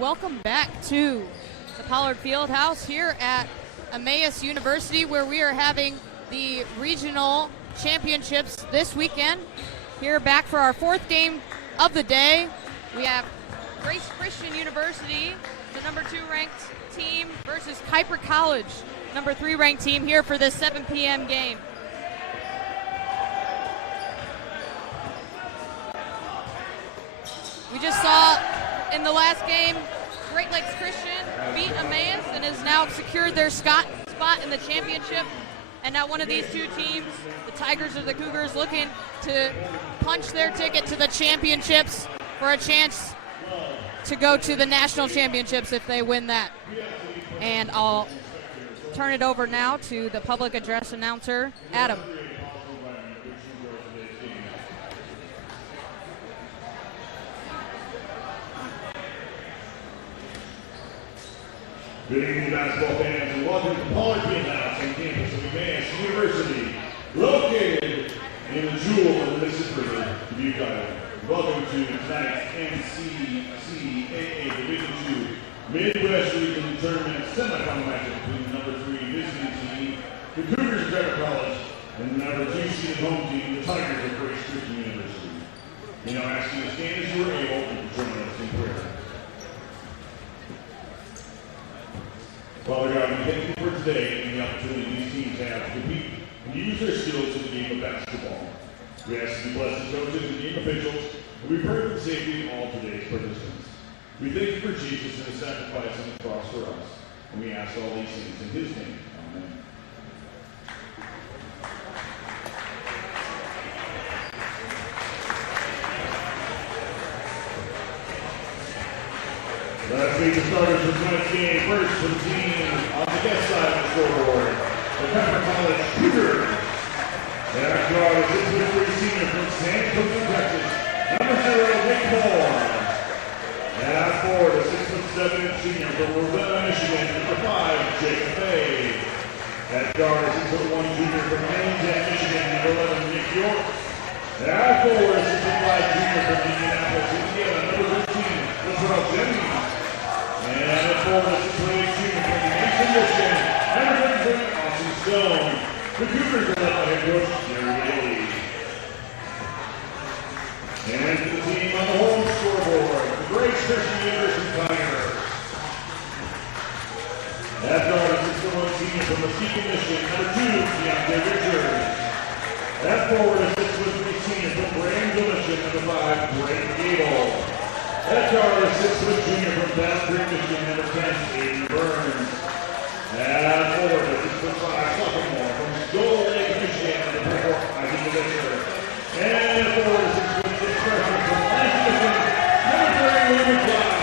welcome back to the Pollard Fieldhouse here at Emmaus University, where we are having the regional championships this weekend. Here back for our fourth game of the day. We have Grace Christian University, the number 2 ranked team, versus Kuyper College, number 3 ranked team, here for this 7 p.m. game. We just saw in the last game, Great Lakes Christian beat Emmaus and has now secured their spot in the championship. And now one of these two teams, the Tigers or the Cougars, looking to punch their ticket to the championships for a chance to go to the national championships if they win that. And I'll turn it over now to the public address announcer, Adam. Good evening, basketball fans, and welcome to Pollard Fieldhouse on campus of Emmaus University, located in the jewel of the Mississippi River, Dubuque, Iowa. Welcome to tonight's NCCAA Division II Midwest Region Tournament semifinal matchup between the number 3 visiting team, the Cougars of Kuyper College, and the number 2 seeded home team, the Tigers of Grace Christian University. We now ask you to stand as you are able to join us in prayer. Father God, we thank you for today and the opportunity these teams have to compete and use their skills in the game of basketball. We ask you to bless the coaches and game officials, and we pray for the safety of all today's participants. We thank you for Jesus and his sacrifice on the cross for us, and we ask all these things in his name. Amen. Let's meet the starters for tonight's game. First for the team on the guest side of the scoreboard, the Kuyper College Cougars. Their guard is 6'3" senior from San Antonio, Texas, number 0, Nick Moore. And out forward, a 6'7" senior from Ravenna, Michigan, number 5, Jake Fay. That guard is 6'1" junior from Allentown, Michigan, number 11, Nick York. And out forward, a 6'5" junior from Indianapolis, Indiana, number 13, Latrell Jennings. And at forward, a 6'8" junior from Mason, Michigan, number 33, Austin Stone. The Cougars are led by head coach Jerry Bailey. And to the team on the home scoreboard, the Grace Christian University Tigers. That guard is 6'1" senior from Muskegon, Michigan, number 2, Deontay Richards. That forward is 6'3" senior from Brandon, Michigan, number 5, Brayden Gable. That guard is 6' junior from Battle Creek, Michigan, number 10, Aiden Burns. And forward is 6'5" sophomore from Gold Lake, Michigan, number 4, Isaac Victor. And forward is 6'6" freshman from Lansing, Michigan, number 3, William Cloud.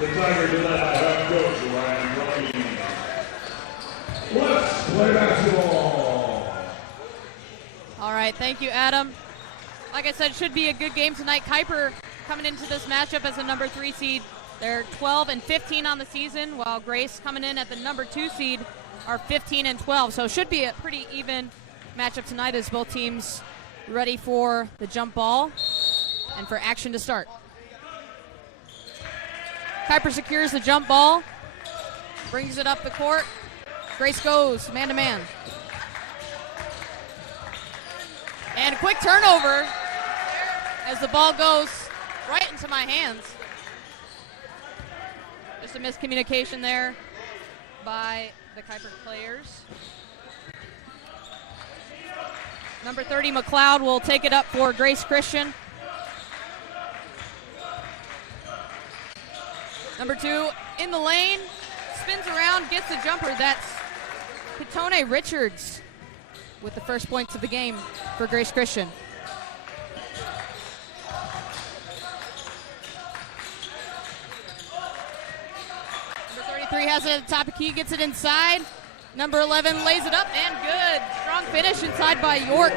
The Tigers are led by head coach Ryan Brody. Let's play basketball. All right, thank you, Adam. Like I said, it should be a good game tonight. Kuyper coming into this matchup as a number 3 seed. They're 12-15 on the season, while Grace coming in at the number 2 seed are 15-12. So it should be a pretty even matchup tonight as both teams ready for the jump ball and for action to start. Kuyper secures the jump ball, brings it up the court. Grace goes man-to-man. And a quick turnover as the ball goes right into my hands. Just a miscommunication there by the Kuyper players. Number 30, McLeod, will take it up for Grace Christian. Number 2, in the lane, spins around, gets the jumper. That's Katone Richards with the first points of the game for Grace Christian. Number 33 has it at the top of key, gets it inside. Number 11 lays it up, and good. Strong finish inside by York.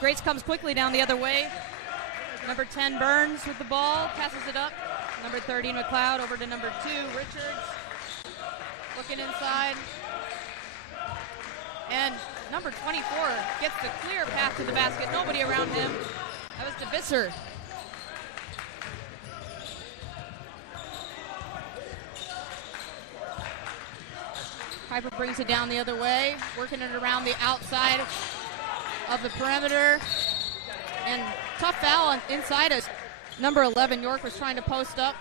Grace comes quickly down the other way. Number 10, Burns with the ball, passes it up. Number 30, McLeod, over to number 2, Richards. Looking inside. And number 24 gets the clear path to the basket. Nobody around him. That was DeVisser. Kuyper brings it down the other way, working it around the outside of the perimeter. And tough foul inside us. Number 11, York was trying to post up.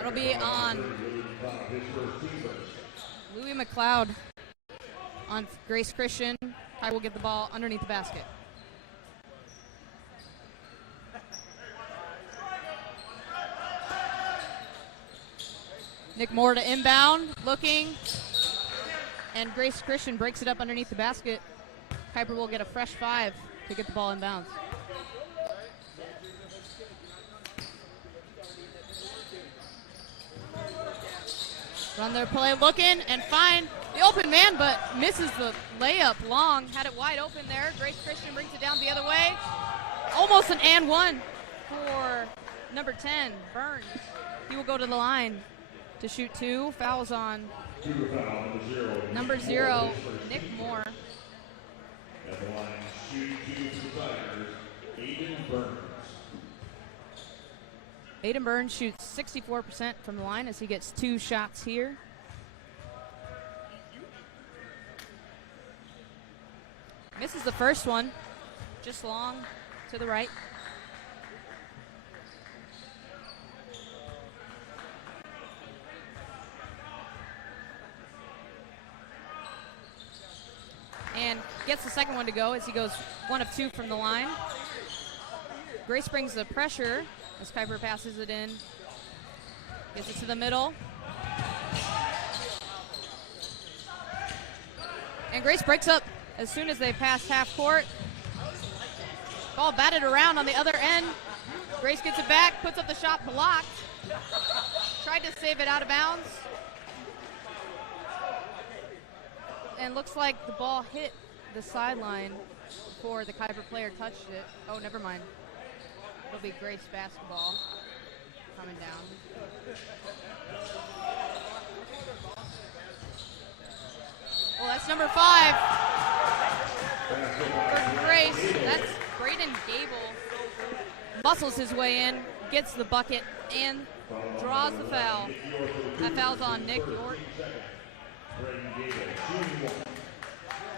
It'll be on Louis McLeod on Grace Christian. Kuyper will get the ball underneath the basket. Nick Moore to inbound, looking, and Grace Christian breaks it up underneath the basket. Kuyper will get a fresh 5 to get the ball in bounds. Run their play, looking and find the open man, but misses the layup long. Had it wide open there. Grace Christian brings it down the other way. Almost an and one for number 10, Burns. He will go to the line to shoot 2. Fouls on number 0, Nick Moore. At the line, shooting 2 for the Tigers, Aiden Burns. Aiden Burns shoots 64% from the line as he gets 2 shots here. Misses the first one, just long to the right. And gets the second one to go as he goes 1 of 2 from the line. Grace brings the pressure as Kuyper passes it in. Gets it to the middle. And Grace breaks up as soon as they pass half court. Ball batted around on the other end. Grace gets it back, puts up the shot, blocked. Tried to save it out of bounds. And looks like the ball hit the sideline before the Kuyper player touched it. Oh, never mind. It'll be Grace basketball coming down. Oh, that's number 5 for Grace. That's Braden Gable. Muscles his way in, gets the bucket, and draws the foul. That foul's on Nick York.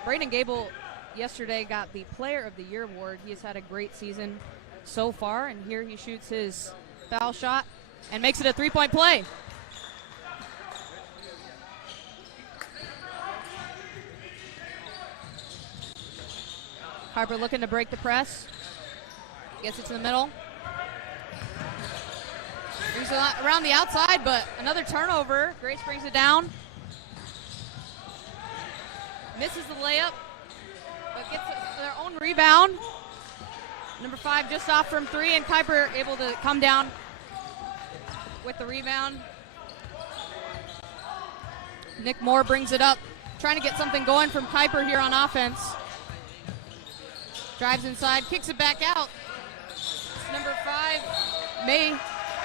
Braden Gable yesterday got the Player of the Year award. He has had a great season so far, and here he shoots his foul shot and makes it a 3-point play. Kuyper looking to break the press. Gets it to the middle. Brings it around the outside, but another turnover. Grace brings it down. Misses the layup, but gets their own rebound. Number 5 just off from 3, and Kuyper able to come down with the rebound. Nick Moore brings it up, trying to get something going from Kuyper here on offense. Drives inside, kicks it back out. It's number 5,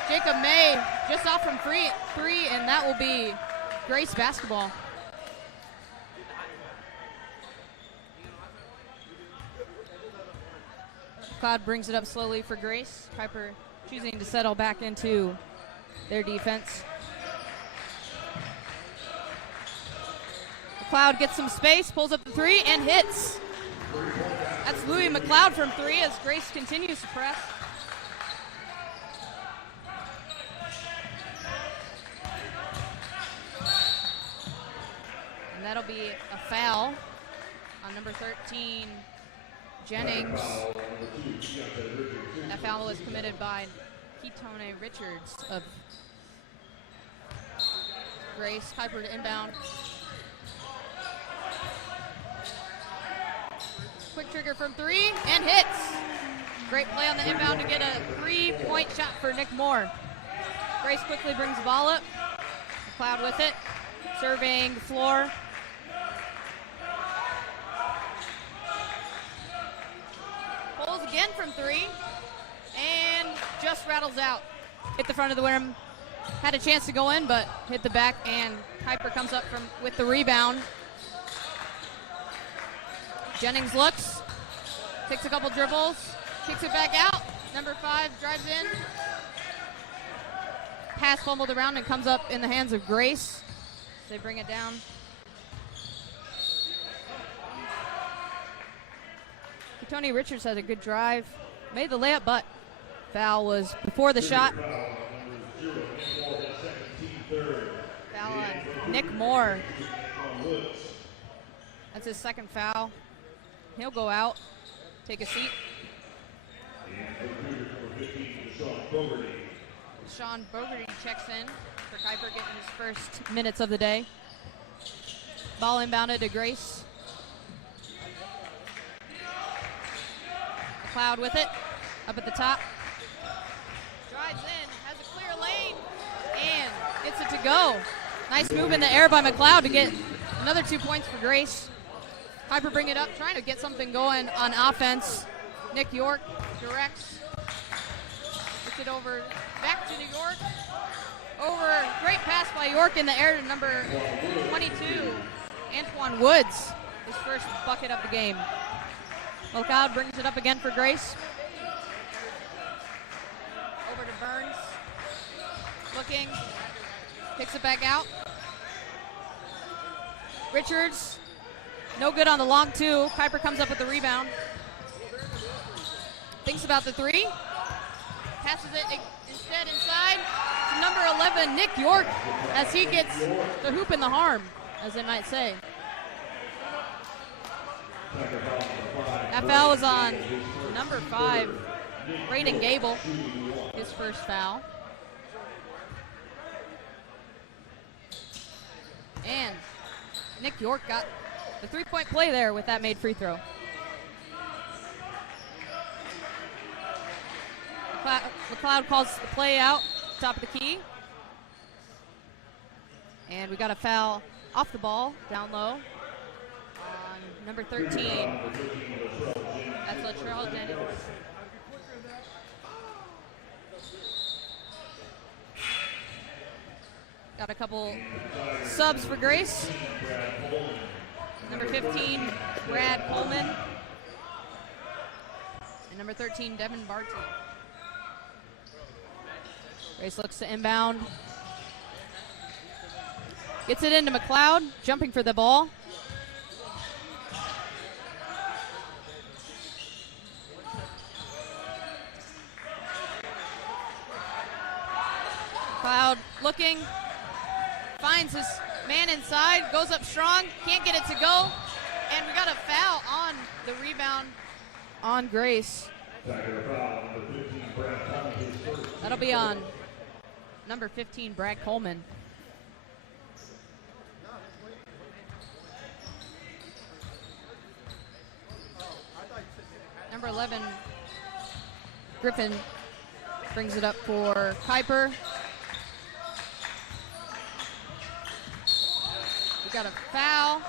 Jacob May, just off from 3, and that will be Grace basketball. Cloud brings it up slowly for Grace. Kuyper choosing to settle back into their defense. McLeod gets some space, pulls up the 3, and hits. That's Louis McLeod from 3 as Grace continues to press. And that'll be a foul on number 13, Jennings. That foul was committed by Ketone Richards of Grace. Kuyper to inbound. Quick trigger from 3 and hits. Great play on the inbound to get a 3-point shot for Nick Moore. Grace quickly brings the ball up. McLeod with it. Surveying the floor. Pulls again from 3 and just rattles out. Hit the front of the rim. Had a chance to go in, but hit the back, and Kuyper comes up with the rebound. Jennings looks, takes a couple dribbles, kicks it back out. Number 5 drives in. Pass fumbled around and comes up in the hands of Grace. they bring it down. Tony Richards had a good drive. Made the layup, but foul was before the shot. Foul on Nick Moore. That's his second foul. He'll go out, take a seat. Sean Bogerty checks in for Kuyper, getting his first minutes of the day. Ball inbounded to Grace. McLeod with it, up at the top. Drives in, has a clear lane, and gets it to go. Nice move in the air by McLeod to get another 2 points for Grace. Kuyper bring it up, trying to get something going on offense. Nick York directs. Gets it over, back to New York. Over, great pass by York in the air to number 22, Antoine Woods. His first bucket of the game. McLeod brings it up again for Grace. Over to Burns. Looking, kicks it back out. Richards, no good on the long two. Kuyper comes up with the rebound. Thinks about the three. Passes it instead inside to number 11, Nick York, as he gets the hoop in the harm, as they might say. That foul was on number 5, Braden Gable, his first foul. And Nick York got the three-point play there with that made free throw. McLeod calls the play out, top of the key. And we got a foul off the ball, down low, on number 13. That's Latrell Jennings. Got a couple subs for Grace. Number 15, Brad Coleman. And number 13, Devin Bartley. Grace looks to inbound. Gets it into McLeod, jumping for the ball. McLeod looking, finds his man inside, goes up strong, can't get it to go, and we got a foul on the rebound on Grace. That'll be on number 15, Brad Coleman. Number 11, Griffin, brings it up for Kuyper. We got a foul.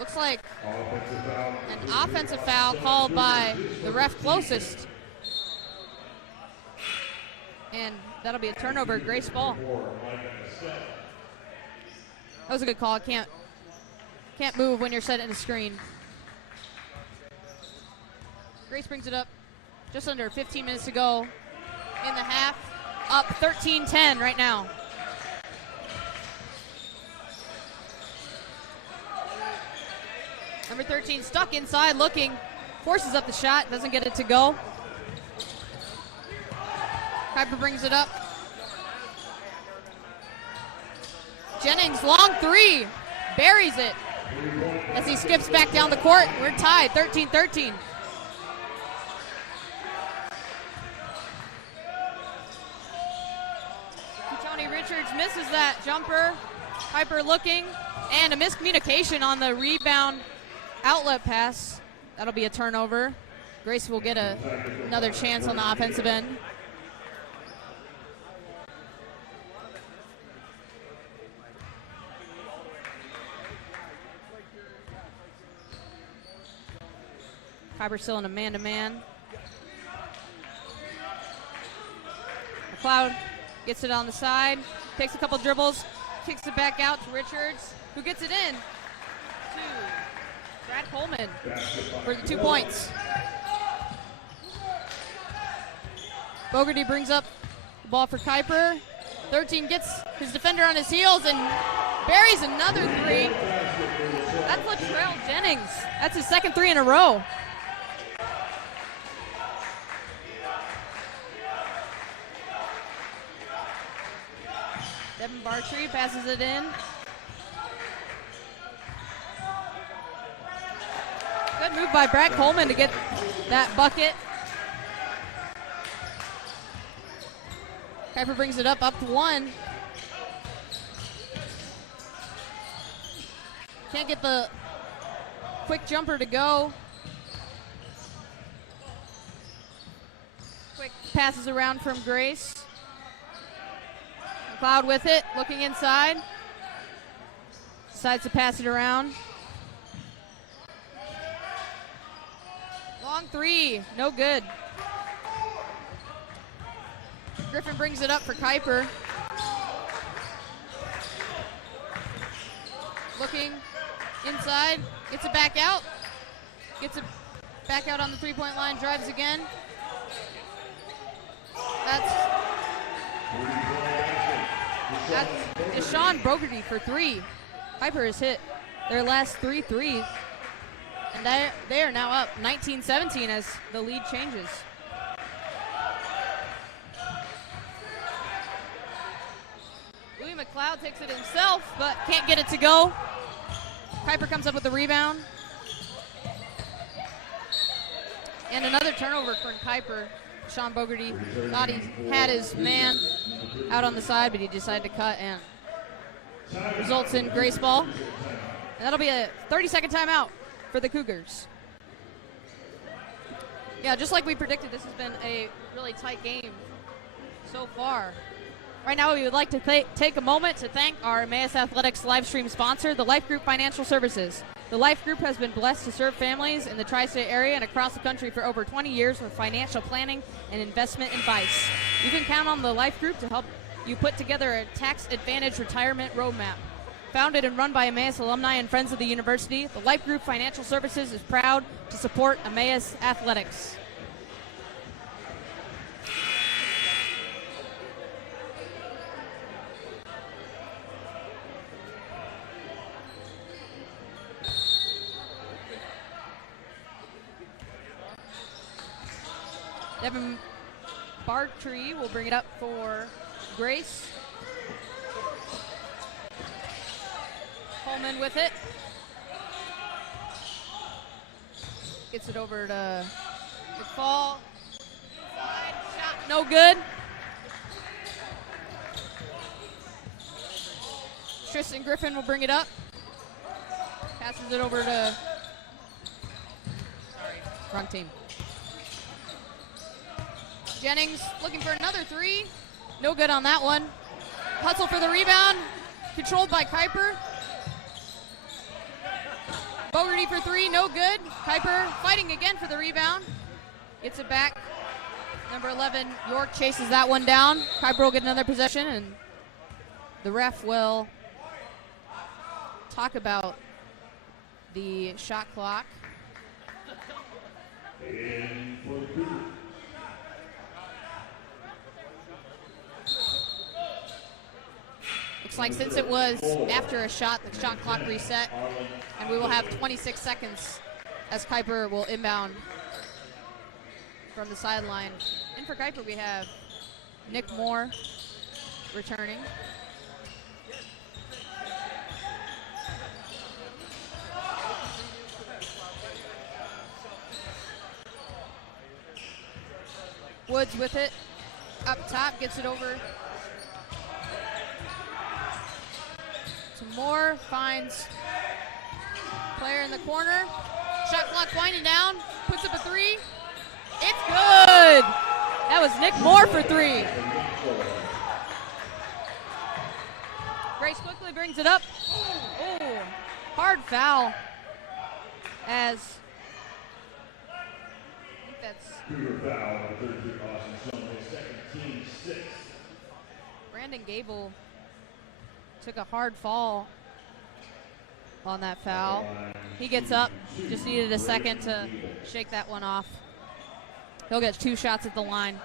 Looks like an offensive foul called by the ref closest. And that'll be a turnover, Grace ball. That was a good call. Can't move when you're setting a screen. Grace brings it up just under 15 minutes to go in the half. Up 13-10 right now. Number 13 stuck inside looking, forces up the shot, doesn't get it to go. Kuyper brings it up. Jennings, long three, buries it as he skips back down the court. We're tied, 13-13. Tony Richards misses that jumper. Kuyper looking, and a miscommunication on the rebound outlet pass. That'll be a turnover. Grace will get another chance on the offensive end. Kuyper still in a man-to-man. McLeod gets it on the side, takes a couple dribbles, kicks it back out to Richards, who gets it in to Brad Coleman for the 2 points. Bogerty brings up the ball for Kuyper. 13 gets his defender on his heels and Buries another three. That's Latrell Jennings. That's his second three in a row. Devin Bartrey passes it in. Good move by Brad Coleman to get that bucket. Kuyper brings it up to one. Can't get the quick jumper to go. Quick passes around from Grace. McLeod with it, looking inside. Decides to pass it around. Long three, no good. Griffin brings it up for Kuyper. Looking inside, gets it back out. Gets it back out on the three-point line, drives again. That's Deshaun Bogarty for three. Kuyper has hit their last three threes. And they are now up 19-17 as the lead changes. Louis McLeod takes it himself, but can't get it to go. Kuyper comes up with the rebound. And another turnover for Kuyper. Sean Bogarty thought he had his man out on the side, but he decided to cut, and results in Grace ball. And that'll be a 30-second timeout for the Cougars. Yeah, just like we predicted, this has been a really tight game so far. Right now, we would like to take a moment to thank our Emmaus Athletics live stream sponsor, the Life Group Financial Services. The Life Group has been blessed to serve families in the tri-state area and across the country for over 20 years with financial planning and investment advice. You can count on the Life Group to help you put together a tax-advantaged retirement roadmap. Founded and run by Emmaus alumni and friends of the university, the Life Group Financial Services is proud to support Emmaus Athletics. Devin Bartrey will bring it up for Grace. Coleman with it. Gets it over to McFall. Side shot, no good. Tristan Griffin will bring it up. Passes it over to, wrong team. Jennings looking for another three. No good on that one. Hustle for the rebound. Controlled by Kuyper. Bogarty for three, no good. Kuyper fighting again for the rebound. Gets it back. Number 11, York chases that one down. Kuyper will get another possession, and the ref will talk about the shot clock. In for the Cougars. Looks like since it was after a shot, the shot clock reset, and we will have 26 seconds as Kuyper will inbound from the sideline. And for Kuyper, we have Nick Moore returning. Woods with it, up top, gets it over to Moore, finds player in the corner. Shot clock winding down, puts up a three. It's good! That was Nick Moore for three. Grace quickly brings it up. Oh, hard foul. As I think that's Cougar foul, 33 Austin Sunday, second team 6. Brandon Gable took a hard fall on that foul. He gets up, just needed a second to shake that one off. He'll get 2 shots at the line.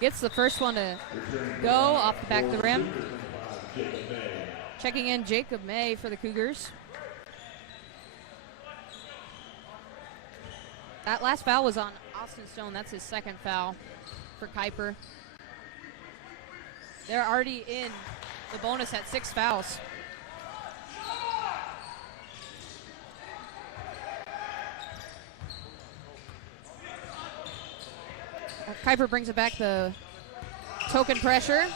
Gets the first one to go off the back of the rim. Checking in Jacob May for the Cougars. That last foul was on Austin Stone. That's his second foul for Kuyper. They're already in the bonus at 6 fouls. Kuyper brings it back, the token pressure.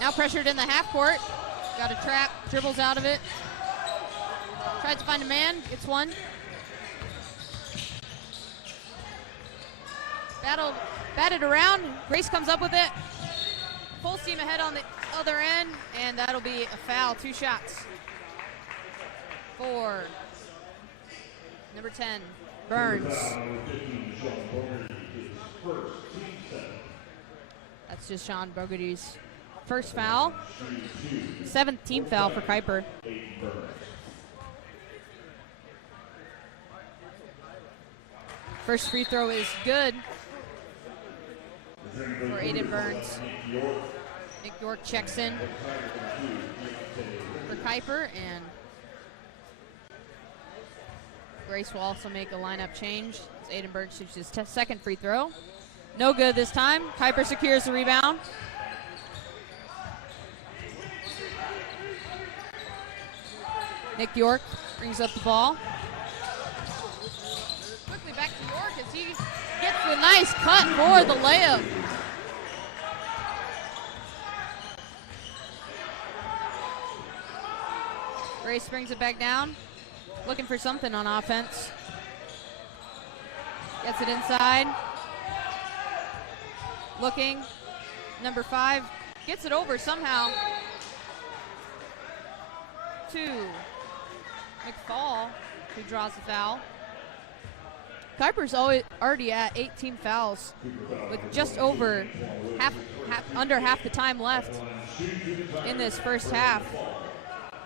Now pressured in the half court. Got a trap, dribbles out of it. Tries to find a man, gets one. Batted around, Grace comes up with it. Full steam ahead on the other end, and that'll be a foul. 2 shots. For number 10, Burns. That's just Sean Bogarty's first foul. 7th team foul for Kuyper. First free throw is good for Aiden Burns. Nick York checks in for Kuyper, and Grace will also make a lineup change. As Aiden Burns shoots his second free throw. No good this time. Kuyper secures the rebound. Nick York brings up the ball. Quickly back to York as he gets the nice cut for the layup. Grace brings it back down. Looking for something on offense. Gets it inside. Looking. Number 5 gets it over somehow to McFall, who draws the foul. Kuyper's already at 18 fouls with just over under half the time left in this first half.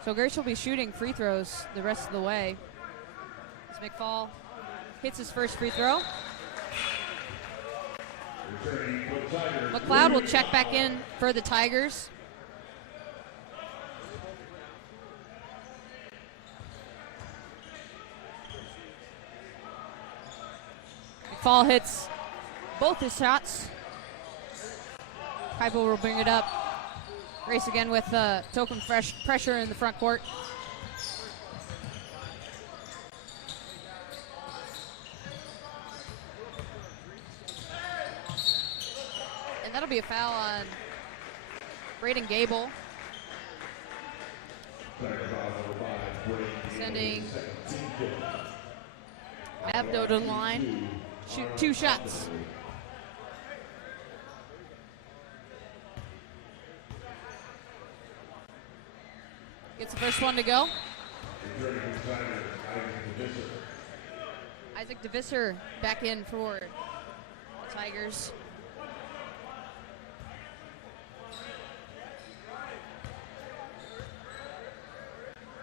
So Grace will be shooting free throws the rest of the way as McFall hits his first free throw. McLeod will check back in for the Tigers. McFall hits both his shots. Kuyper will bring it up. Grace again with token pressure in the front court. And that'll be a foul on Braden Gable. Sending Abdo to the line. Shoot 2 shots. Gets the first one to go. Isaac DeVisser back in for the Tigers.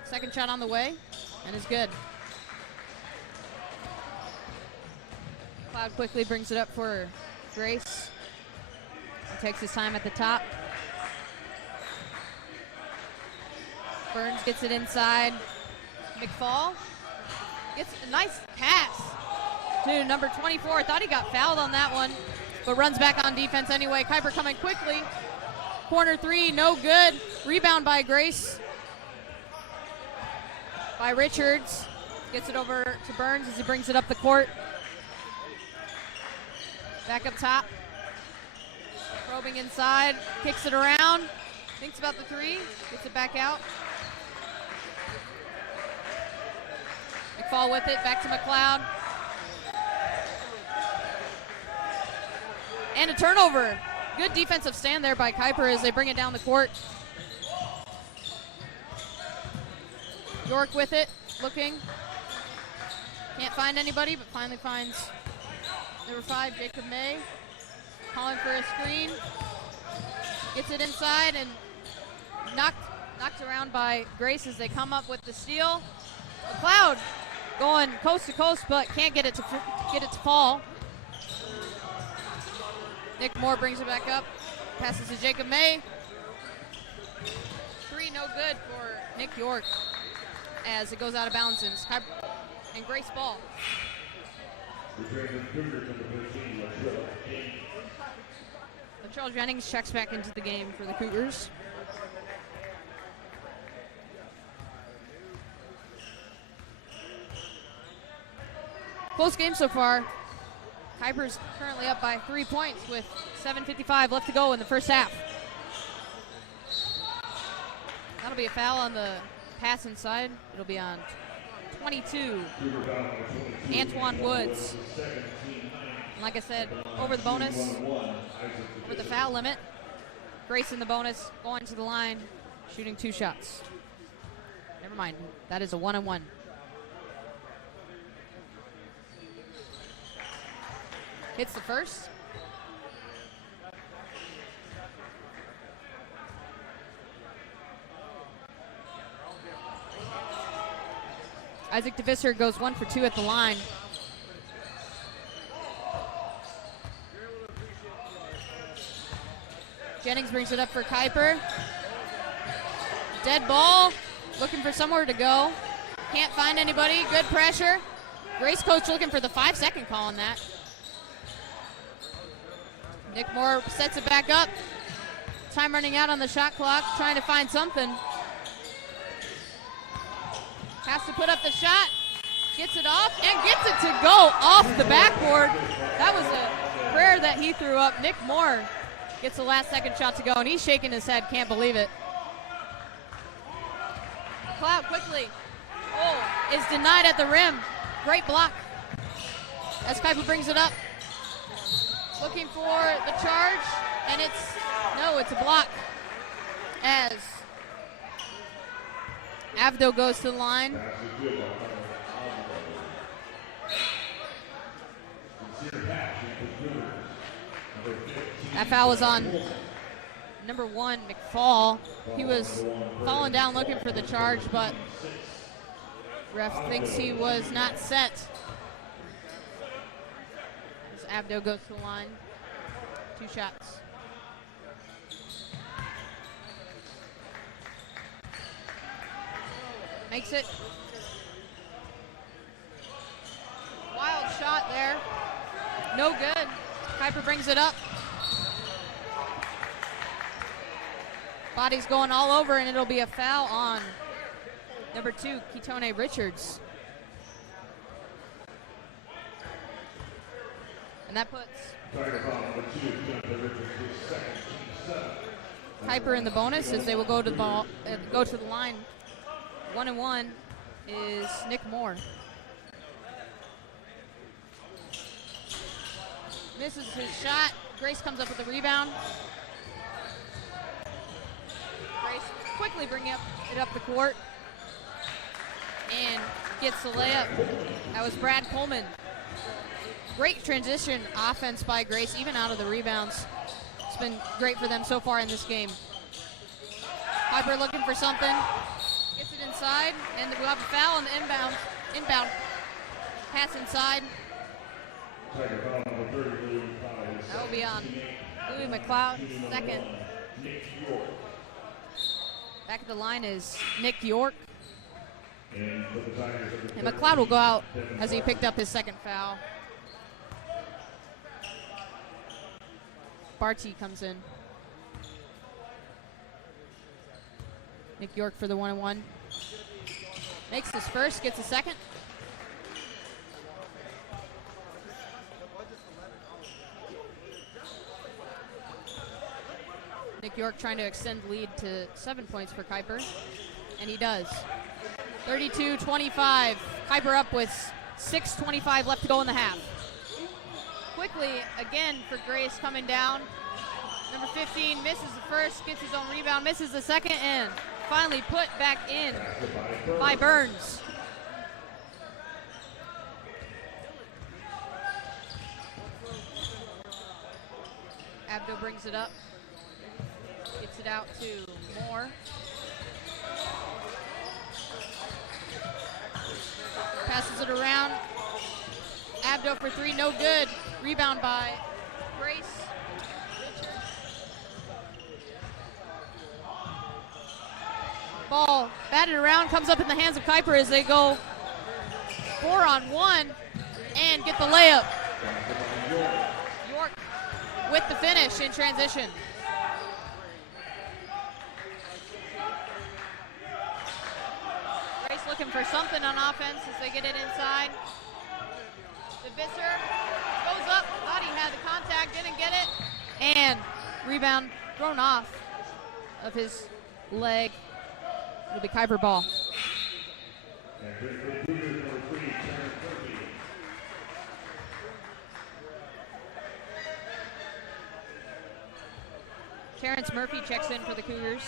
Second shot on the way, and is good. Cloud quickly brings it up for Grace. He takes his time at the top. Burns gets it inside. McFall gets a nice pass to number 24. Thought he got fouled on that one, but runs back on defense anyway. Kuyper coming quickly. Corner 3, no good. Rebound by Grace. By Richards. Gets it over to Burns as he brings it up the court. Back up top. Probing inside. Kicks it around. Thinks about the 3. Gets it back out. McFall with it. Back to McLeod. And a turnover. Good defensive stand there by Kuyper as they bring it down the court. York with it, looking. Can't find anybody, but finally finds number 5, Jacob May. Calling for a screen. Gets it inside and knocked around by Grace as they come up with the steal. McLeod going coast to coast, but can't get it to fall. Nick Moore brings it back up. Passes to Jacob May. 3 no good for Nick York as it goes out of bounds and Grace ball. Latrell Jennings checks back into the game for the Cougars. Close game so far. Kuyper's currently up by 3 points with 7:55 left to go in the first half. That'll be a foul on the pass inside. It'll be on 22, Antoine Woods. And like I said, over the bonus, over the foul limit. Grace in the bonus, going to the line, shooting 2 shots. Never mind, that is a 1-on-1. Hits the first. Isaac DeVisser goes 1 for 2 at the line. Jennings brings it up for Kuyper. Dead ball, looking for somewhere to go. Can't find anybody, good pressure. Grace coach looking for the 5-second call on that. Nick Moore sets it back up. Time running out on the shot clock, trying to find something. Has to put up the shot, gets it off, and gets it to go off the backboard. That was a prayer that he threw up. Nick Moore gets the last second shot to go, and he's shaking his head, can't believe it. Cloud quickly. Oh, is denied at the rim. Great block. As Kuyper brings it up. Looking for the charge, and it's a block. As Avdo goes to the line. That foul was on number 1, McFall. He was falling down looking for the charge, but ref thinks he was not set. As Avdo goes to the line. 2 shots. Makes it. Wild shot there. No good. Kuyper brings it up. Body's going all over, and it'll be a foul on number 2, Ketone Richards. And that puts Kuyper in the bonus as they will go to the ball, go to the line. 1-1 is Nick Moore. Misses his shot. Grace comes up with the rebound. Grace quickly bringing it up the court and gets the layup. That was Brad Coleman. Great transition offense by Grace, even out of the rebounds. It's been great for them so far in this game. Kuyper looking for something. Gets it inside, and we'll have a foul on the inbound pass inside. That will be on Louis McLeod, second. Back at the line is Nick York. And McLeod will go out as he picked up his second foul. Barty comes in. Nick York for the 1-1. Makes his first, gets a second. Nick York trying to extend the lead to 7 points for Kuyper, and he does. 32-25. Kuyper up with 6:25 left to go in the half. Quickly, again for Grace coming down. Number 15 misses the first, gets his own rebound, misses the second, and finally put back in by Burns. Abdo brings it up, gets it out to Moore. Passes it around. Abdo for 3, no good. Rebound by Grace. Ball batted around, comes up in the hands of Kuyper as they go 4-on-1 and get the layup. York with the finish in transition. Grace looking for something on offense as they get it inside. The Visser goes up, thought he had the contact, didn't get it, and rebound thrown off of his leg. It'll be Kuyper ball. Terrence Murphy checks in for the Cougars.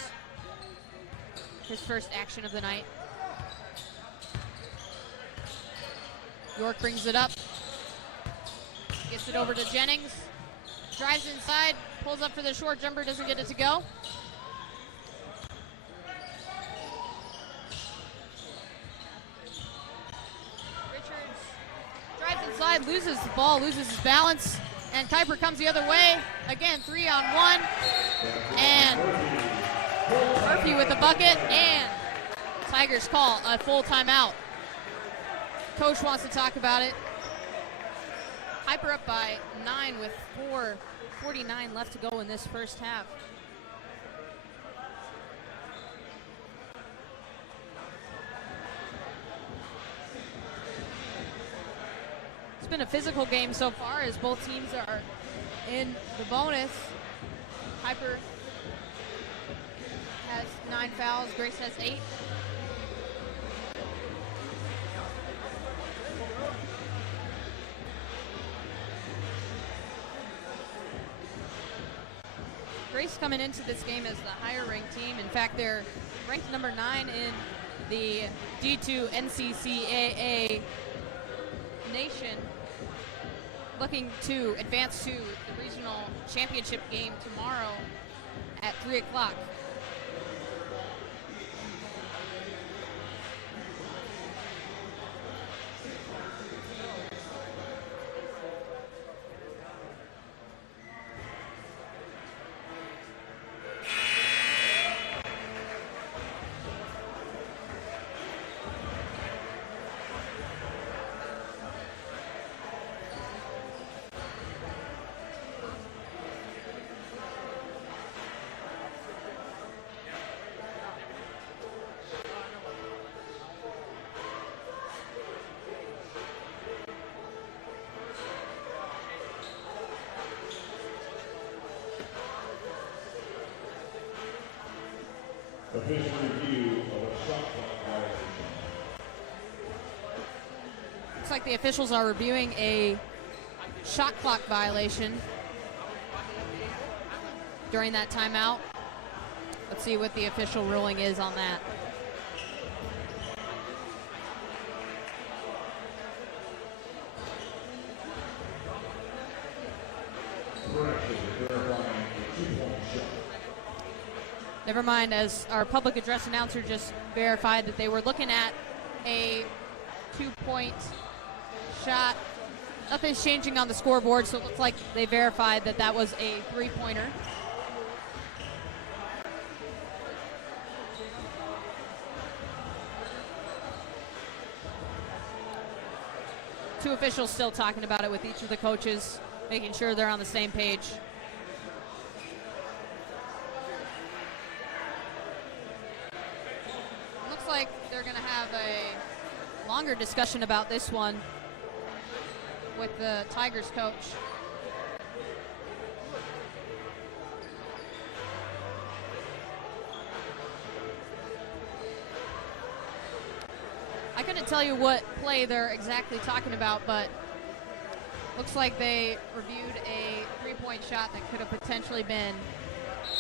His first action of the night. York brings it up. Gets it over to Jennings. Drives inside, pulls up for the short jumper, doesn't get it to go. Richards drives inside, loses the ball, loses his balance, and Kuyper comes the other way. Again, 3-on-1, and Murphy with the bucket, and Tigers call a full timeout. Coach wants to talk about it. Kuyper up by 9 with 4:49 left to go in this first half. It's been a physical game so far as both teams are in the bonus. Kuyper has 9 fouls, Grace has 8. Grace coming into this game as the higher ranked team. In fact, they're ranked number 9 in the D2 NCCAA nation, looking to advance to the regional championship game tomorrow at 3 o'clock. Official review of a shot clock violation. Looks like the officials are reviewing a shot clock violation during that timeout. Let's see what the official ruling is on that. Correction, verifying a 2-point shot. Never mind, as our public address announcer just verified that they were looking at a 2-point shot. Nothing's changing on the scoreboard, so it looks like they verified that that was a 3-pointer. Two officials still talking about it with each of the coaches, making sure they're on the same page. Looks like they're going to have a longer discussion about this one with the Tigers coach. I couldn't tell you what play they're exactly talking about, but looks like they reviewed a 3-point shot that could have potentially been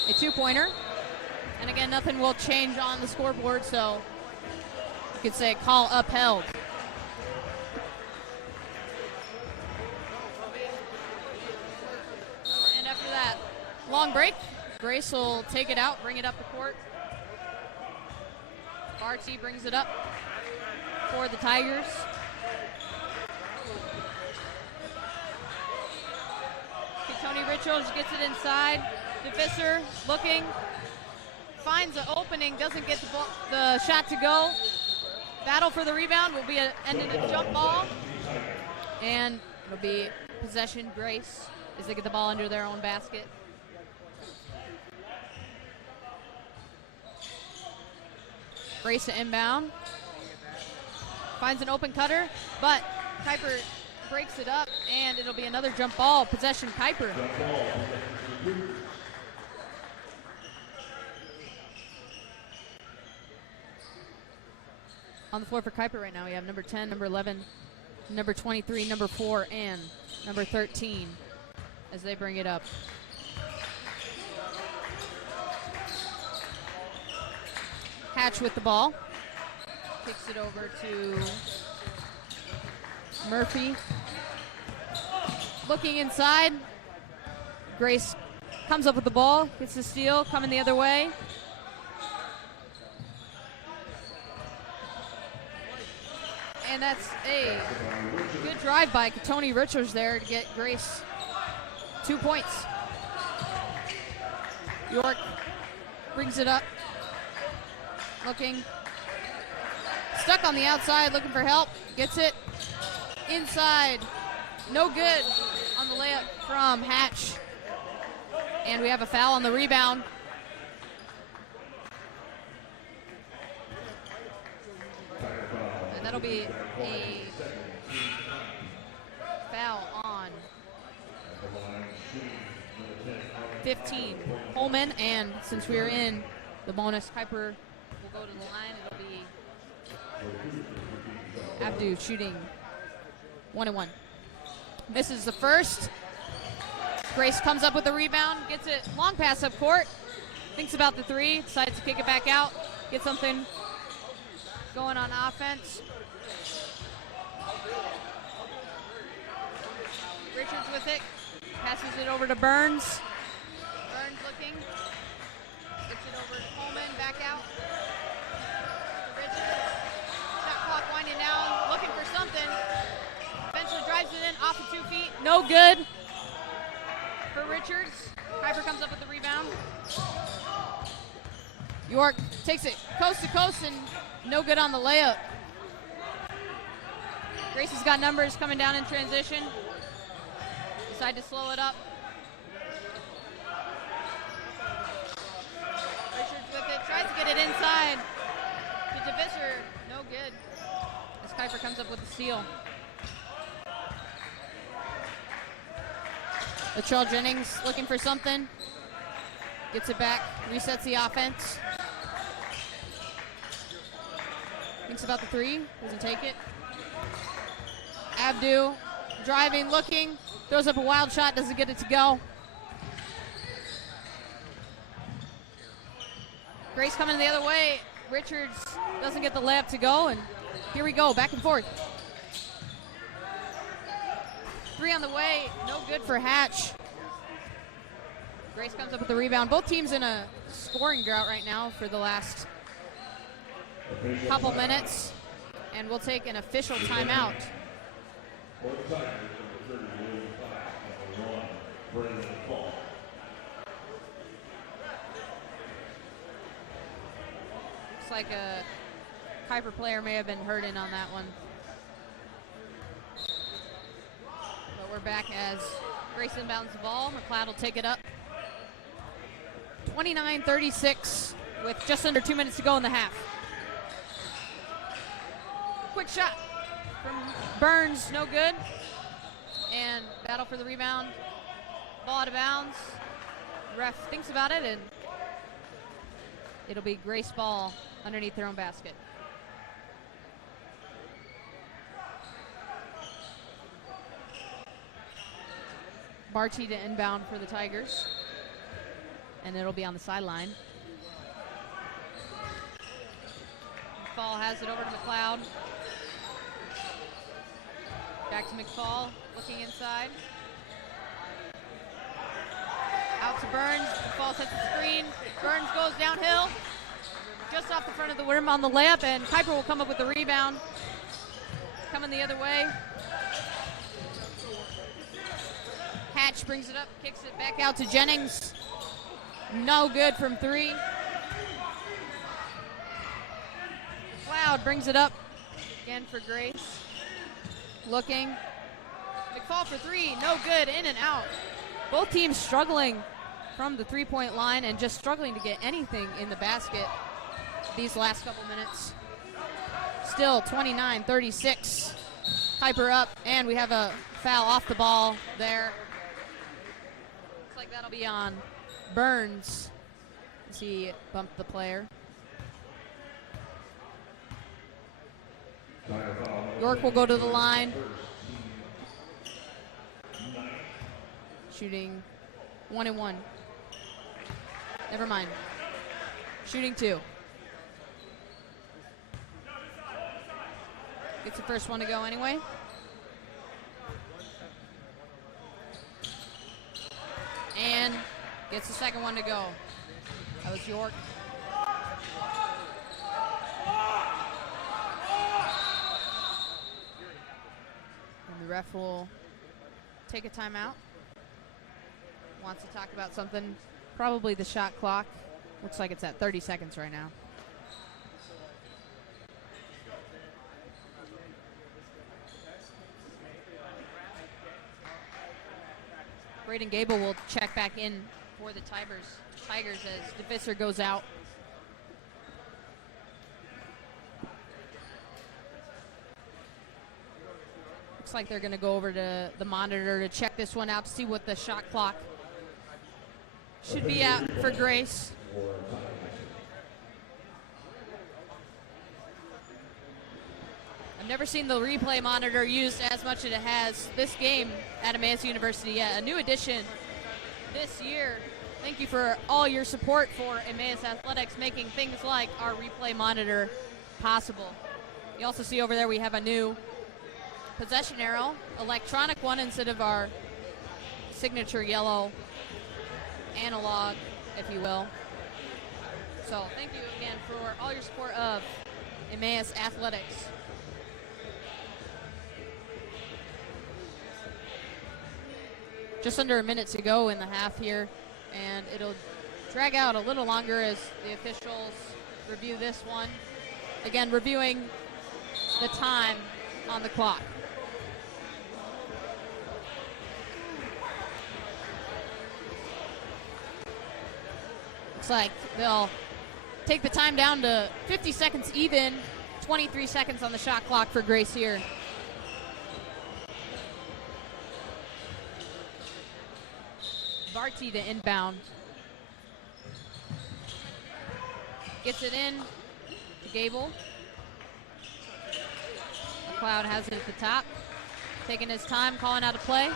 a 2-pointer. And again, nothing will change on the scoreboard, so you could say call upheld. And after that long break, Grace will take it out, bring it up the court. Barty brings it up for the Tigers. Okay, Tony Richards gets it inside. DeVisser looking, finds an opening, doesn't get the shot to go. Battle for the rebound will be ended a jump ball. And it'll be possession, Grace, as they get the ball under their own basket. Grace to inbound. Finds an open cutter, but Kuyper breaks it up, and it'll be another jump ball. Possession, Kuyper. On the floor for Kuyper right now, we have number 10, number 11, number 23, number 4, and number 13 as they bring it up. Hatch with the ball. Kicks it over to Murphy. Looking inside. Grace comes up with the ball, gets the steal, coming the other way. And that's a good drive by Tony Richards there to get Grace 2 points. York brings it up. Looking. Stuck on the outside, looking for help. Gets it inside. No good on the layup from Hatch. And we have a foul on the rebound. And that'll be a foul on 15. Coleman, and since we are in the bonus, Kuyper will go to the line. It'll be Abdu shooting 1-1. Misses the first. Grace comes up with the rebound, gets it long pass up court, thinks about the three, decides to kick it back out, get something going on offense. Richards with it, passes it over to Burns. Burns looking, gets it over to Coleman, back out. Richards, shot clock winding down, looking for something. Eventually drives it in off of 2 feet, no good for Richards. Kuyper comes up with the rebound. York takes it coast to coast and no good on the layup. Grace has got numbers coming down in transition. Decide to slow it up. Richards with it, tries to get it inside. To DeVisser, no good. As Kuyper comes up with the steal. Latrell Jennings looking for something. Gets it back, resets the offense. Thinks about the three, doesn't take it. Abdu driving, looking, throws up a wild shot, doesn't get it to go. Grace coming the other way. Richards doesn't get the layup to go, and here we go, back and forth. Three on the way, no good for Hatch. Grace comes up with the rebound. Both teams in a scoring drought right now for the last couple minutes, and we'll take an official timeout. Looks like a Kuyper player may have been hurt in on that one. We're back as Grace inbounds the ball. McLeod will take it up. 29-36 with just under 2 minutes to go in the half. Quick shot from Burns, no good. And battle for the rebound. Ball out of bounds. Ref thinks about it, and it'll be Grace ball underneath their own basket. Barty to inbound for the Tigers. And it'll be on the sideline. McFall has it over to McLeod. Back to McFall, looking inside. Out to Burns. McFall sets the screen. Burns goes downhill. Just off the front of the rim on the layup, and Kuyper will come up with the rebound. Coming the other way. Hatch brings it up, kicks it back out to Jennings. No good from three. McLeod brings it up again for Grace. Looking. McFall for three, no good, in and out. Both teams struggling from the three-point line and just struggling to get anything in the basket these last couple minutes. Still 29-36. Kuyper up, and we have a foul off the ball there. Looks like that'll be on Burns as he bumped the player. York will go to the line. Shooting 1 and 1. Never mind. Shooting 2. Gets the first one to go anyway. And gets the second one to go. That was York. And the ref will take a timeout. Wants to talk about something. Probably the shot clock. Looks like it's at 30 seconds right now. Braden Gable will check back in for the Tigers as DeVisser goes out. Looks like they're going to go over to the monitor to check this one out to see what the shot clock should be at for Grace. I've never seen the replay monitor used as much as it has this game at Emmaus University yet. A new addition this year. Thank you for all your support for Emmaus Athletics, making things like our replay monitor possible. You also see over there we have a new possession arrow, electronic one instead of our signature yellow analog, if you will. So thank you again for all your support of Emmaus Athletics. Just under a minute to go in the half here, and it'll drag out a little longer as the officials review this one. Again, reviewing the time on the clock. Looks like they'll take the time down to 50 seconds even, 23 seconds on the shot clock for Grace here. Barty to inbound. Gets it in to Gable. McLeod has it at the top. Taking his time, calling out a play.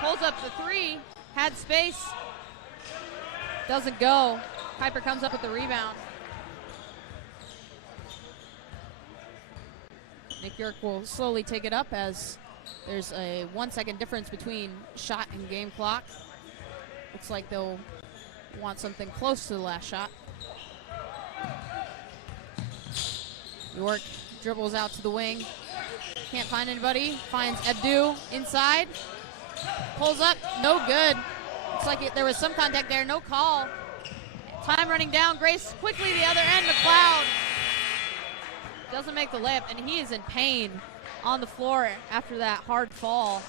Pulls up the three, had space. Doesn't go. Kuyper comes up with the rebound. Nick York will slowly take it up as there's a 1 second difference between shot and game clock. Looks like they'll want something close to the last shot. York dribbles out to the wing. Can't find anybody. Finds Abdu inside. Pulls up, no good. Looks like there was some contact there, no call. Time running down. Grace quickly the other end. McLeod doesn't make the layup, and he is in pain on the floor after that hard fall.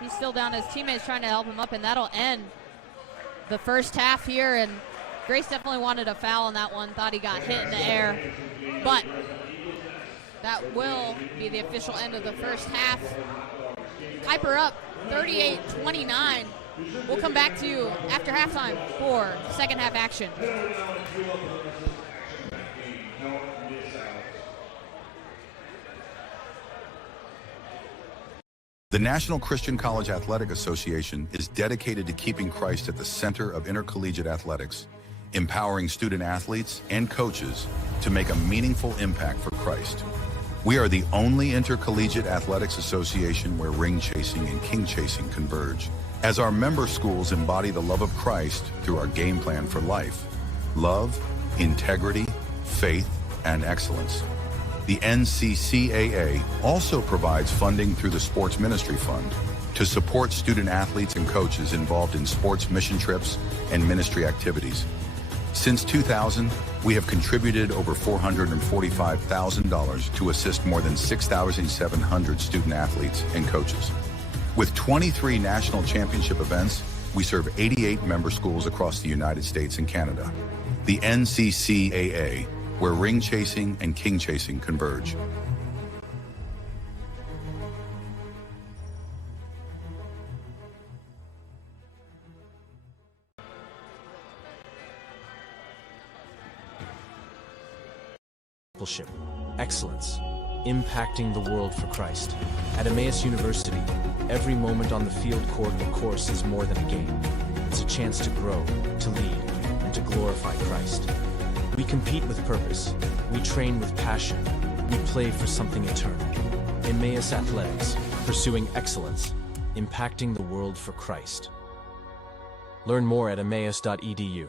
He's still down. His teammates trying to help him up, and that'll end the first half here. And Grace definitely wanted a foul on that one. Thought he got hit in the air, but that will be the official end of the first half. Kuyper up 38-29. We'll come back to you after halftime for second half action. The National Christian College Athletic Association is dedicated to keeping Christ at the center of intercollegiate athletics, empowering student athletes and coaches to make a meaningful impact for Christ. We are the only intercollegiate athletics association where ring chasing and king chasing converge, as our member schools embody the love of Christ through our game plan for life: love, integrity, faith, and excellence. The NCCAA also provides funding through the Sports Ministry Fund to support student athletes and coaches involved in sports mission trips and ministry activities. Since 2000, we have contributed over $445,000 to assist more than 6,700 student athletes and coaches. With 23 national championship events, we serve 88 member schools across the United States and Canada. The NCCAA, where ring chasing and king chasing converge. Excellence, impacting the world for Christ. At Emmaus University, every moment on the field, court, or course is more than a game. It's a chance to grow, to lead, and to glorify Christ. We compete with purpose. We train with passion. We play for something eternal. Emmaus Athletics, pursuing excellence, impacting the world for Christ. Learn more at emmaus.edu.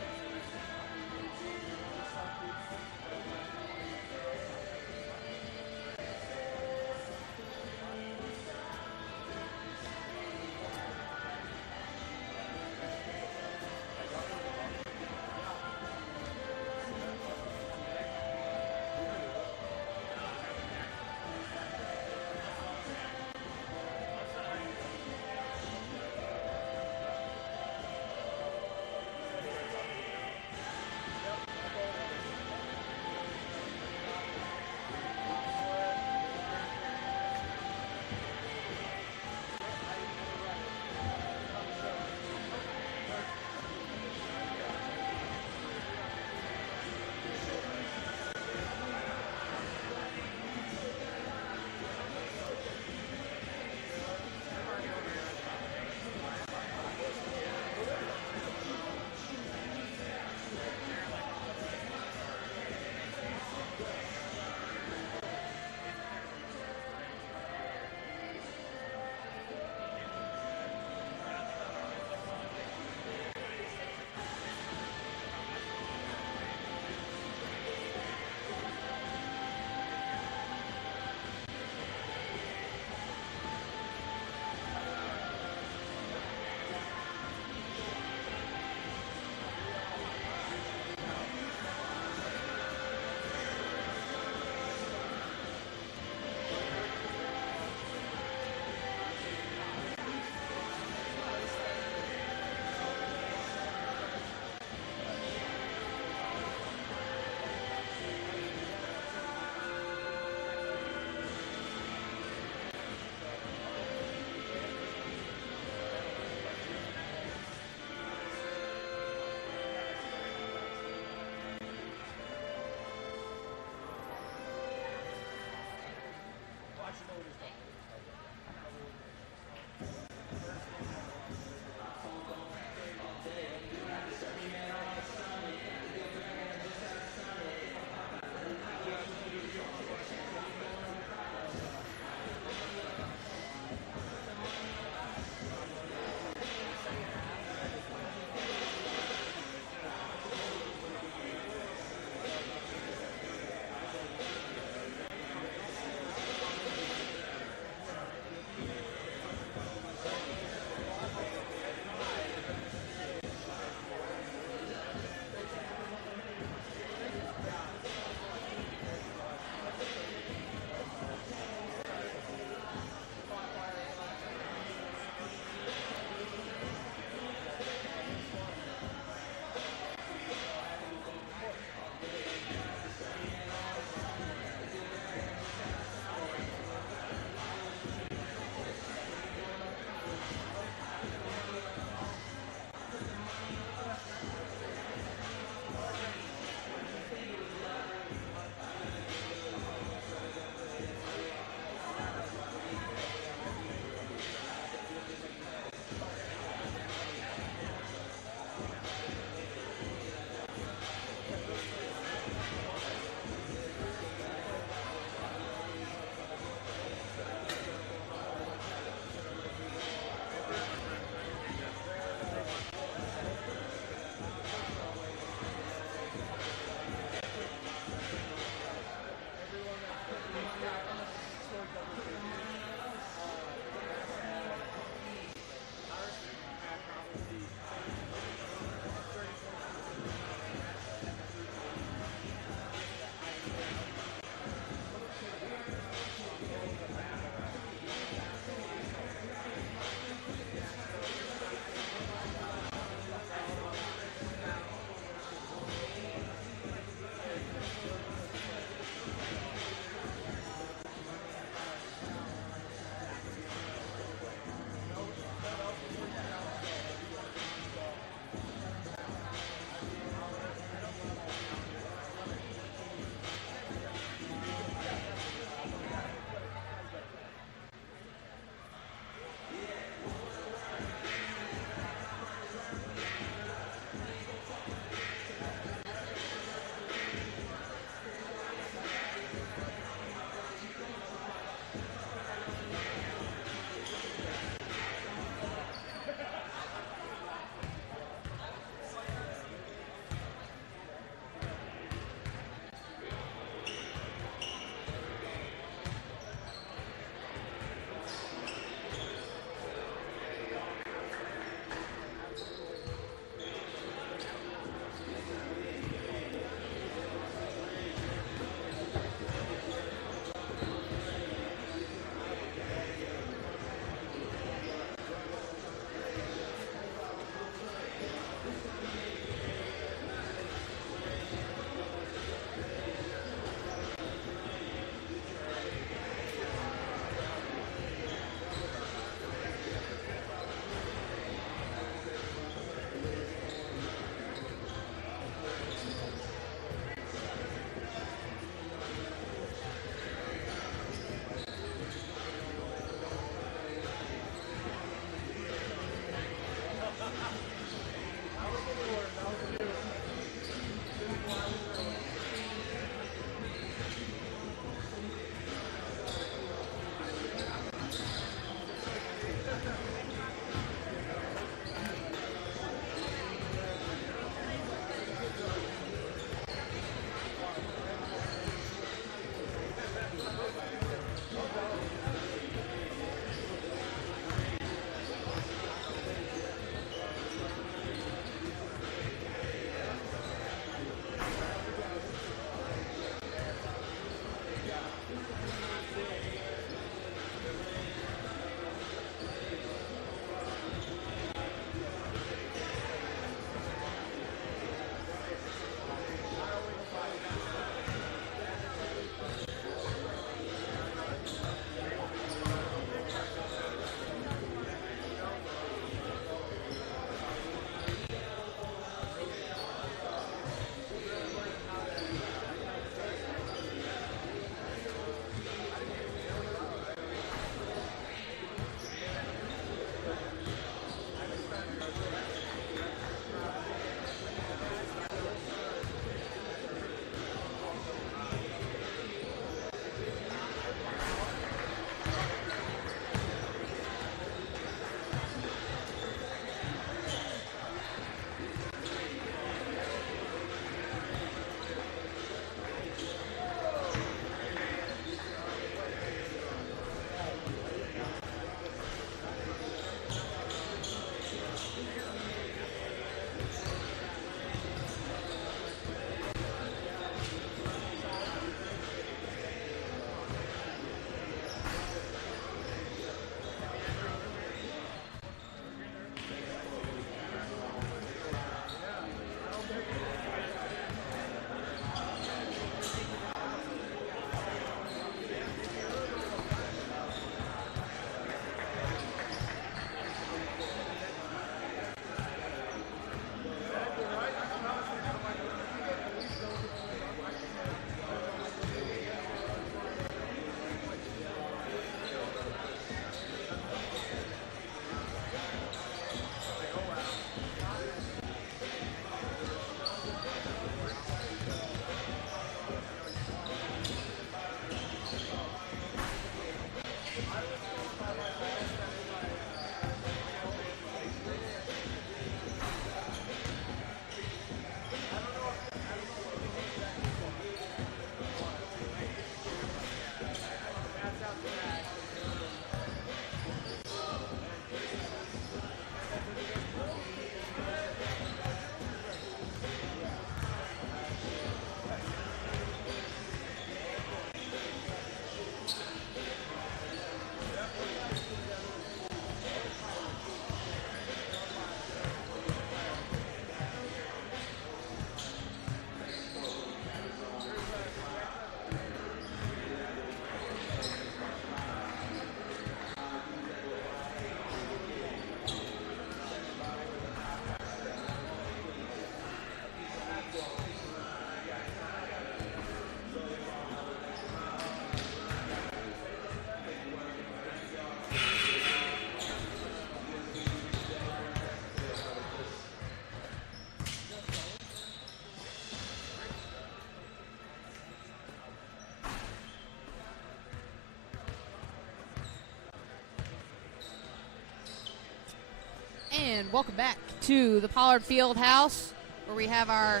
And welcome back to the Pollard Field House, where we have our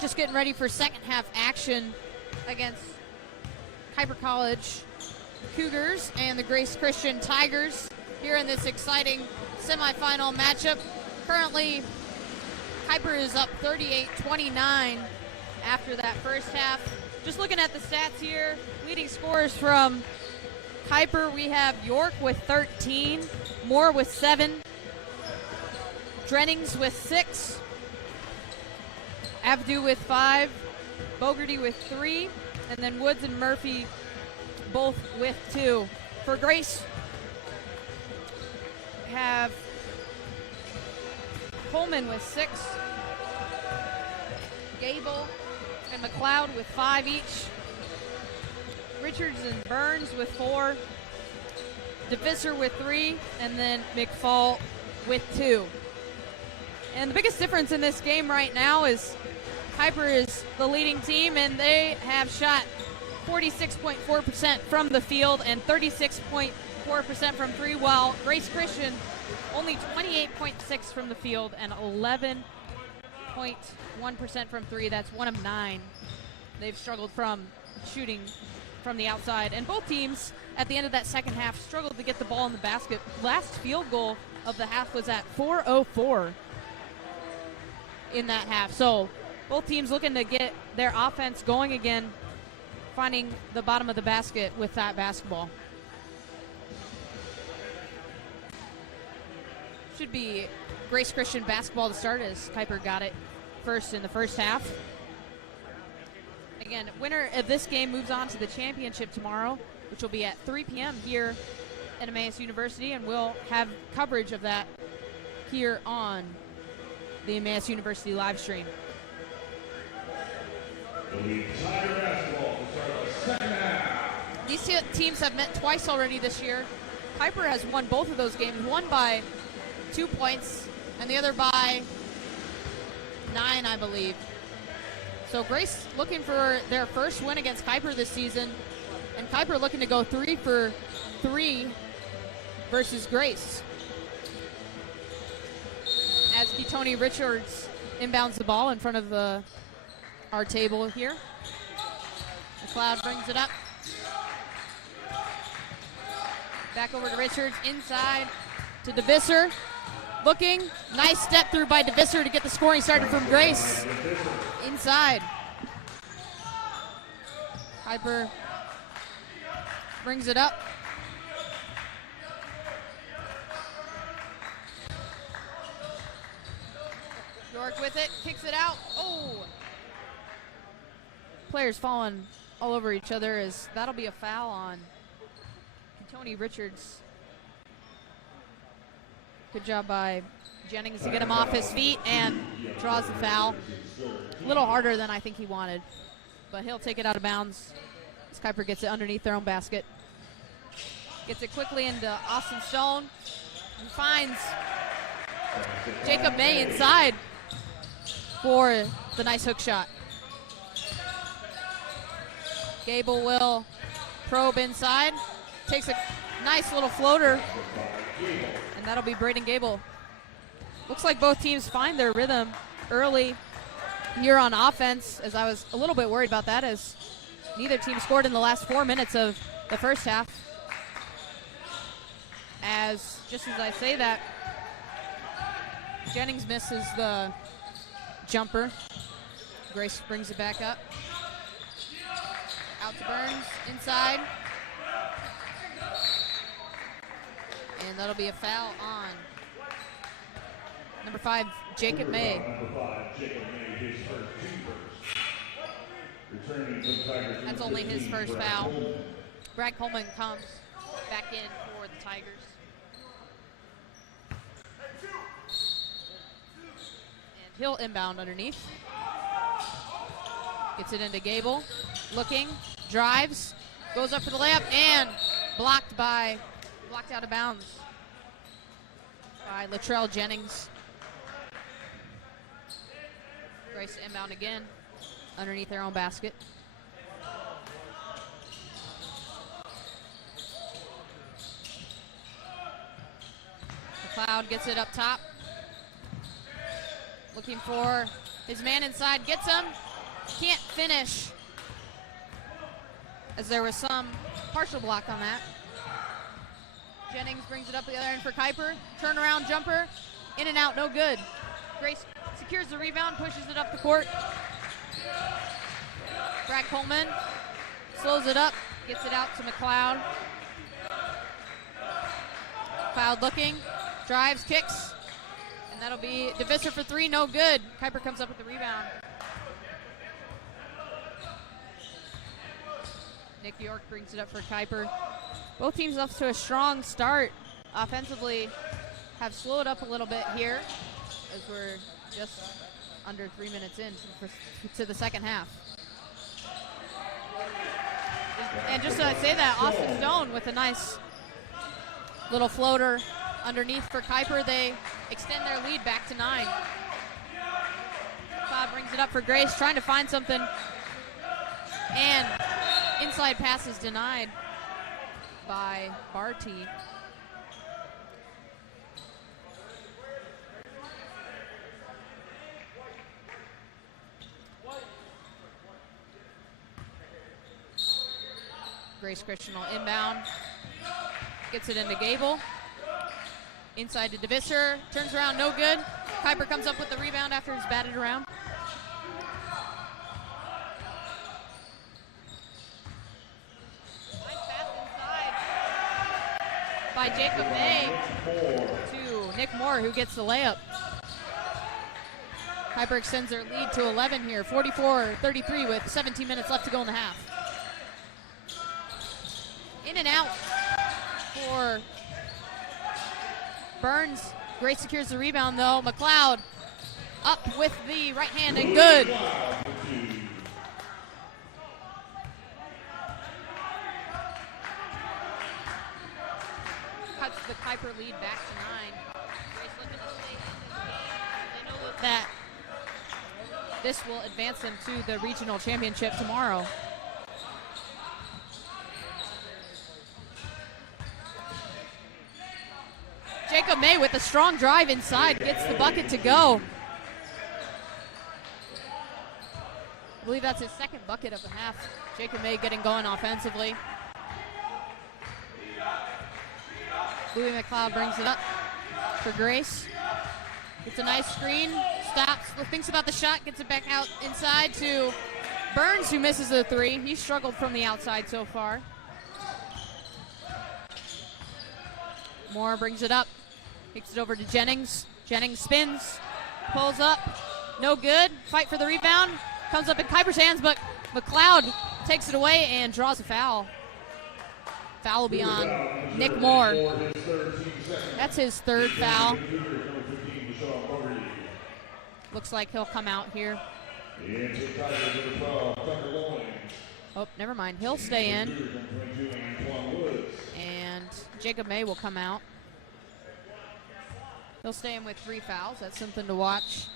just getting ready for second half action against Kuyper College Cougars and the Grace Christian Tigers here in this exciting semifinal matchup. Currently, Kuyper is up 38-29 after that first half. Just looking at the stats here, leading scorers from Kuyper, we have York with 13, Moore with 7, Drennings with 6, Abdu with 5, Bogarty with 3, and then Woods and Murphy both with 2. For Grace, we have Coleman with 6, Gable and McLeod with 5 each, Richards and Burns with 4, DeVisser with 3, and then McFall with 2. And the biggest difference in this game right now is Kuyper is the leading team, and they have shot 46.4% from the field and 36.4% from 3, while Grace Christian only 28.6 from the field and 11.1% from 3. That's 1 of 9. They've struggled from shooting from the outside, and both teams at the end of that second half struggled to get the ball in the basket. Last field goal of the half was at 4:04 in that half. So both teams looking to get their offense going again, finding the bottom of the basket with that basketball. Should be Grace Christian basketball to start, as Kuyper got it first in the first half. Again, winner of this game moves on to the championship tomorrow, which will be at 3 p.m. here at Emmaus University, and we'll have coverage of that here on the Emmaus University live stream. It'll be Tiger basketball to start the second half. These two teams have met twice already this year. Kuyper has won both of those games, one by 2 points and the other by 9, I believe. So Grace looking for their first win against Kuyper this season, and Kuyper looking to go 3 for 3 versus Grace. As Tony Richards inbounds the ball in front of our table here. McLeod brings it up. Back over to Richards, inside to DeVisser. Looking, nice step through by DeVisser to get the scoring started from Grace. Inside. Kuyper brings it up. York with it, kicks it out. Oh! Players falling all over each other, as that'll be a foul on Tony Richards. Good job by Jennings to get him off his feet, and draws the foul. A little harder than I think he wanted, but he'll take it out of bounds as Kuyper gets it underneath their own basket. Gets it quickly into Austin Stone, and finds Jacob May inside for the nice hook shot. Gable will probe inside, takes a nice little floater, and that'll be Braden Gable. Looks like both teams find their rhythm early here on offense, as I was a little bit worried about that, as neither team scored in the last 4 minutes of the first half. As, just as I say that, Jennings misses the jumper. Grace brings it back up. Out to Burns, inside. And that'll be a foul on number 5, Jacob May. Number 5, Jacob May, his first team first. Returning to the Tigers. That's only his first foul. Brad Coleman comes back in for the Tigers. And he'll inbound underneath. Gets it into Gable. Looking, drives, goes up for the layup, and blocked out of bounds by Latrell Jennings. Grace inbound again underneath their own basket. McLeod gets it up top. Looking for his man inside, gets him. Can't finish, as there was some partial block on that. Jennings brings it up the other end for Kuyper. Turnaround jumper, in and out, no good. Grace secures the rebound, pushes it up the court. Brad Coleman slows it up, gets it out to McLeod. McLeod looking, drives, kicks, and that'll be DeVisser for three, no good. Kuyper comes up with the rebound. Nick York brings it up for Kuyper. Both teams off to a strong start. Offensively, have slowed up a little bit here as we're just under 3 minutes in to the second half. And just so I say that, Austin Stone with a nice little floater underneath for Kuyper. They extend their lead back to 9. Todd brings it up for Grace, trying to find something. And inside pass is denied by Barty. Grace Christian will inbound. Gets it into Gable. Inside to DeVisser. Turns around, no good. Kuyper comes up with the rebound after he's batted around. Nice pass inside by Jacob May to Nick Moore, who gets the layup. Kuyper extends their lead to 11 here, 44-33 with 17 minutes left to go in the half. In and out for Burns. Grace secures the rebound though. McLeod up with the right hand and good. Cuts the Kuyper lead back to 9. Grace looking to stay in this game. They know that this will advance them to the regional championship tomorrow. Jacob May with a strong drive inside, gets the bucket to go. I believe that's his second bucket of the half. Jacob May getting going offensively. Louis McLeod brings it up for Grace. Gets a nice screen, stops, thinks about the shot, gets it back out inside to Burns, who misses the three. He's struggled from the outside so far. Moore brings it up. Kicks it over to Jennings. Jennings spins, pulls up, no good. Fight for the rebound. Comes up in Kuyper's hands, but McLeod takes it away and draws a foul. Foul will be on Nick Moore. That's his third foul. Looks like he'll come out here. Oh, never mind. He'll stay in. And Jacob May will come out. He'll stay in with 3 fouls. That's something to watch.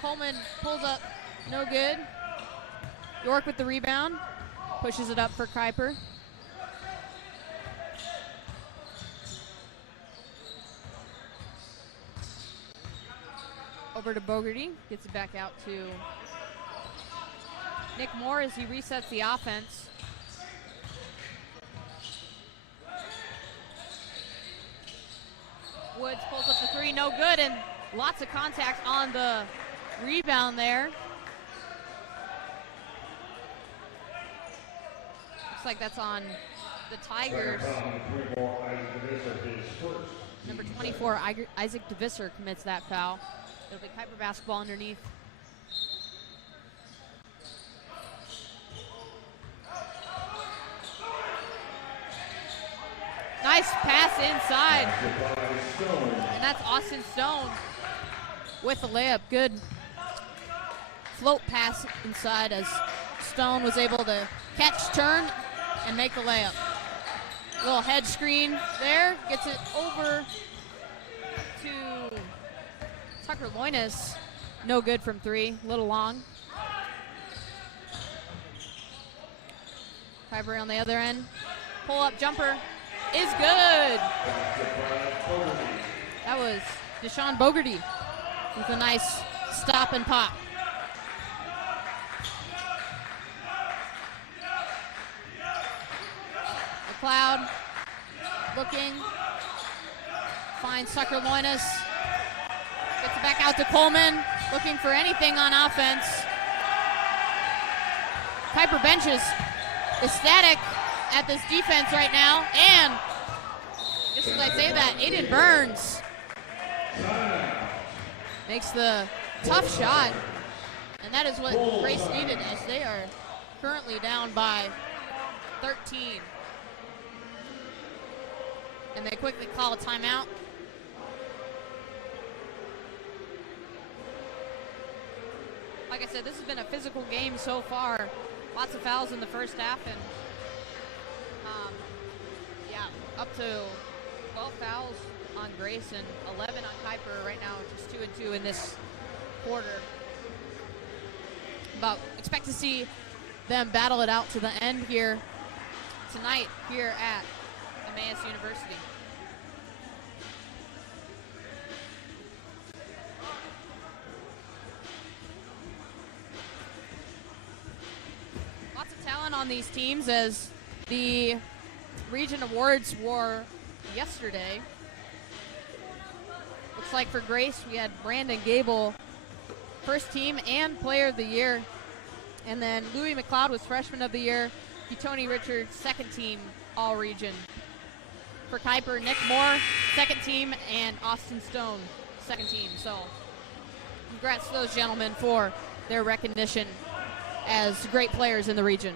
Coleman pulls up, no good. York with the rebound, pushes it up for Kuyper. Over to Bogarty, gets it back out to Nick Moore as he resets the offense. Woods pulls up the 3, no good, and lots of contact on the rebound there. Looks like that's on the Tigers. Number 24, Isaac DeVisser commits that foul. It'll be Kuyper basketball underneath. Nice pass inside. And that's Austin Stone with the layup. Good float pass inside as Stone was able to catch, turn, and make the layup. Little head screen there. Gets it over to Tucker Loinus. No good from three. Little long. Kuyper on the other end. Pull up jumper is good. That was Deshaun Bogarty with a nice stop and pop. McLeod looking, finds Tucker Loinus, gets it back out to Coleman, looking for anything on offense. Kuyper benches, ecstatic at this defense right now, and just as I say that, Aiden Burns makes the tough shot, and that is what Grace needed, as they are currently down by 13. And they quickly call a timeout. Like I said, this has been a physical game so far. Lots of fouls in the first half, and yeah, up to 12 fouls on Grace and 11 on Kuyper right now, just 2 and 2 in this quarter. But expect to see them battle it out to the end here tonight here at Emmaus University. Lots of talent on these teams, as the region awards were yesterday. Looks like for Grace, we had Brandon Gable, first team and player of the year. And then Louis McLeod was freshman of the year. Tony Richards, second team all region. For Kuyper, Nick Moore, second team, and Austin Stone, second team. So congrats to those gentlemen for their recognition as great players in the region.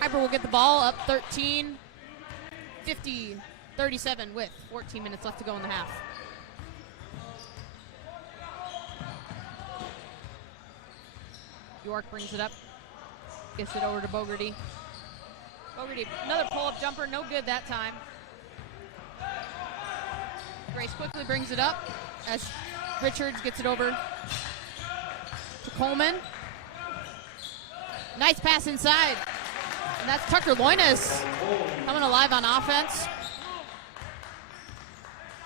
Kuyper will get the ball up 13, 50-37 with 14 minutes left to go in the half. York brings it up, gets it over to Bogarty. Bogarty, another pull-up jumper, no good that time. Grace quickly brings it up as Richards gets it over to Coleman. Nice pass inside. And that's Tucker Loinus coming alive on offense.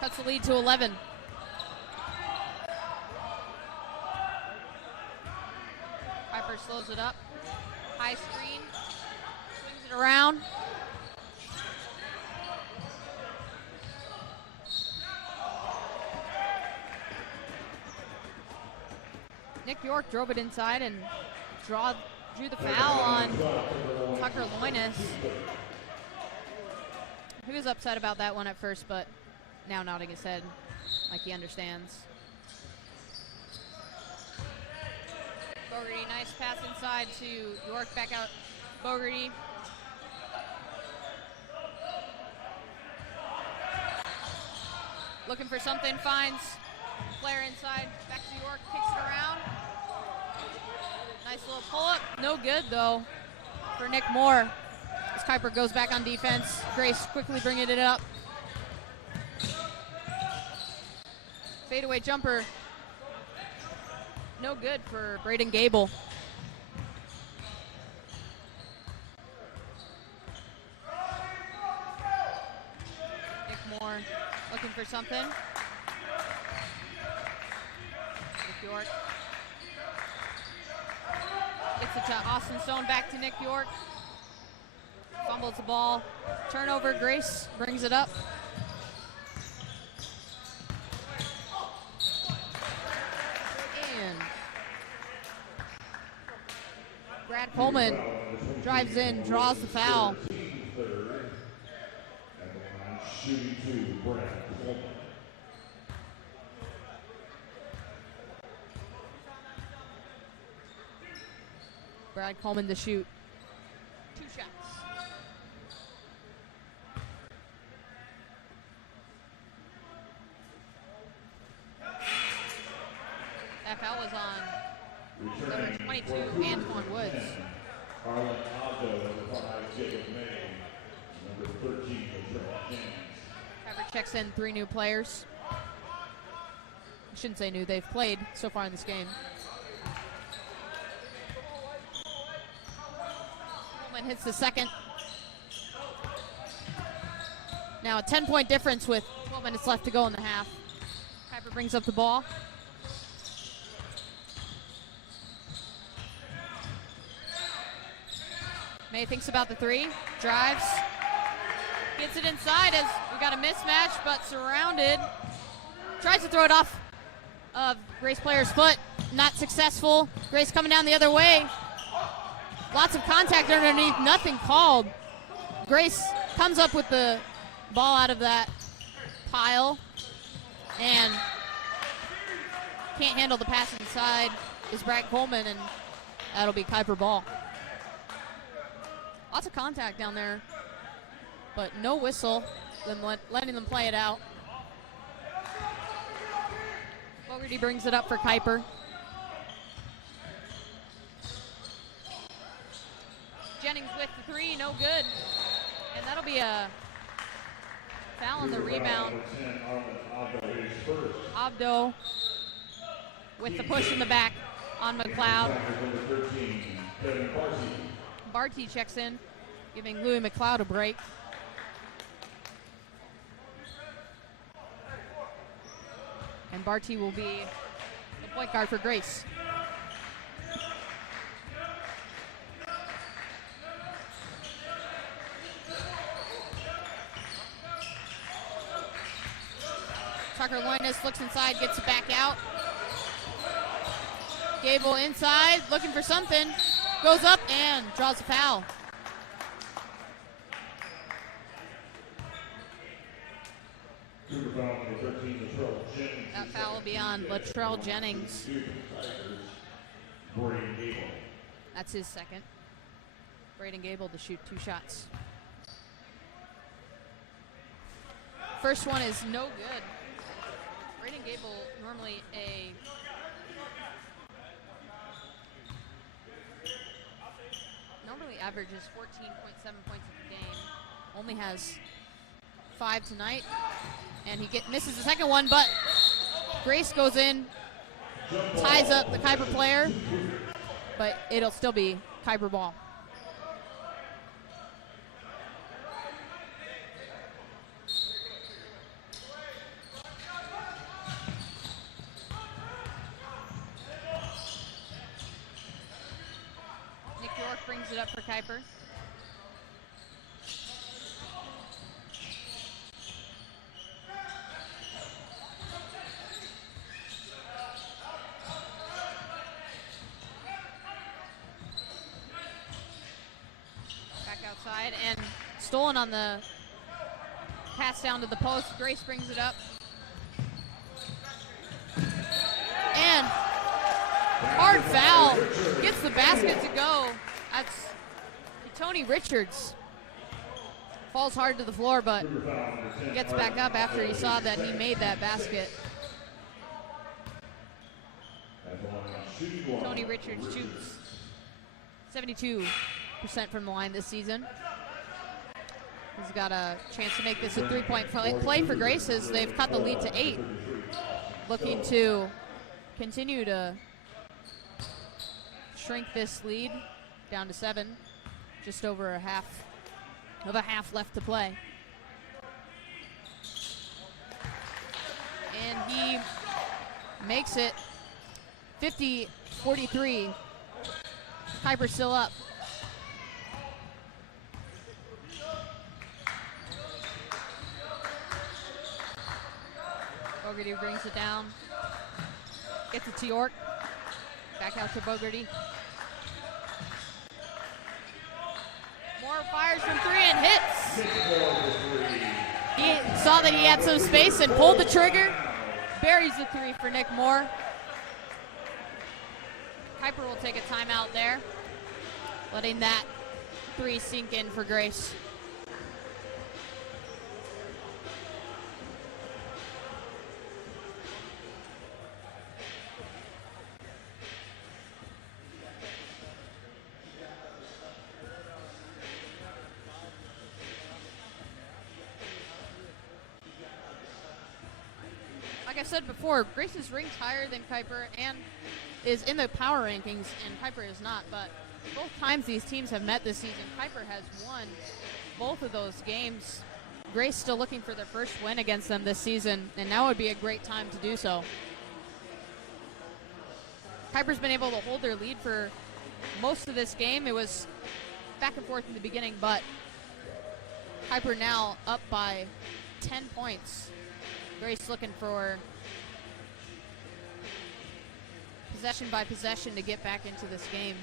Cuts the lead to 11. Kuyper slows it up. High screen. Swings it around. Nick York drove it inside and drew the foul on Tucker Loinus. He was upset about that one at first, but now nodding his head like he understands. Bogarty, nice pass inside to York, back out Bogarty. Looking for something, finds Flair inside, back to York, kicks it around. Nice little pull-up, no good though for Nick Moore. As Kuyper goes back on defense, Grace quickly bringing it up. Fadeaway jumper, no good for Braden Gable. Nick Moore looking for something. Nick York gets it to Austin Stone, back to Nick York. Fumbles the ball. Turnover, Grace brings it up. And Brad Coleman drives in, draws the foul. Shooting to Brad Coleman. Brad Coleman to shoot. 2 shots. That foul was on Number 22, Antoine Woods. Harlan Aldo, number 5, Jacob May. Number 13, Latrell James. Kuyper checks in 3 new players. I shouldn't say new, they've played so far in this game. Coleman hits the second. Now a 10-point difference with 12 minutes left to go in the half. Kuyper brings up the ball. May thinks about the 3, drives, gets it inside as we got a mismatch, but surrounded. Tries to throw it off of Grace player's foot, not successful. Grace coming down the other way. Lots of contact underneath, nothing called. Grace comes up with the ball out of that pile and can't handle the pass inside is Brad Coleman, and that'll be Kuyper ball. Lots of contact down there, but no whistle, then letting them play it out. Fogarty brings it up for Kuyper. Jennings with the 3, no good. And that'll be a foul on the rebound. Abdo with the push in the back on McLeod. Barty checks in, giving Louis McLeod a break. And Barty will be the point guard for Grace. Tucker Loinus looks inside, gets it back out. Gable inside, looking for something. Goes up and draws a foul. That foul will be on Latrell Jennings. That's his second. Braden Gable to shoot 2 shots. First one is no good. Braden Gable normally averages 14.7 points a game. Only has 5 tonight. And he misses the second one, but Grace goes in, ties up the Kuyper player, but it'll still be Kuyper ball. Nick York brings it up for Kuyper. Outside and stolen on the pass down to the post. Grace brings it up. And hard foul. Gets the basket to go. That's Tony Richards. Falls hard to the floor, but gets back up after he saw that he made that basket. Tony Richards shoots 72% from the line this season. He's got a chance to make this a 3-point play for Grace as they've cut the lead to 8. Looking to continue to shrink this lead down to 7. Just over a half left to play. And he makes it 50-43. Kuyper still up. Bogarty brings it down. Gets it to York. Back out to Bogarty. Moore fires from 3 and hits. He saw that he had some space and pulled the trigger. Buries the 3 for Nick Moore. Kuyper will take a timeout there, letting that 3 sink in for Grace. like I said before, Grace is ranked higher than Kuyper and is in the power rankings, and Kuyper is not. But both times these teams have met this season, Kuyper has won both of those games. Grace still looking for their first win against them this season, and now would be a great time to do so. Kuyper's been able to hold their lead for most of this game. It was back and forth in the beginning, but Kuyper now up by 10 points. Grace looking for possession by possession to get back into this game.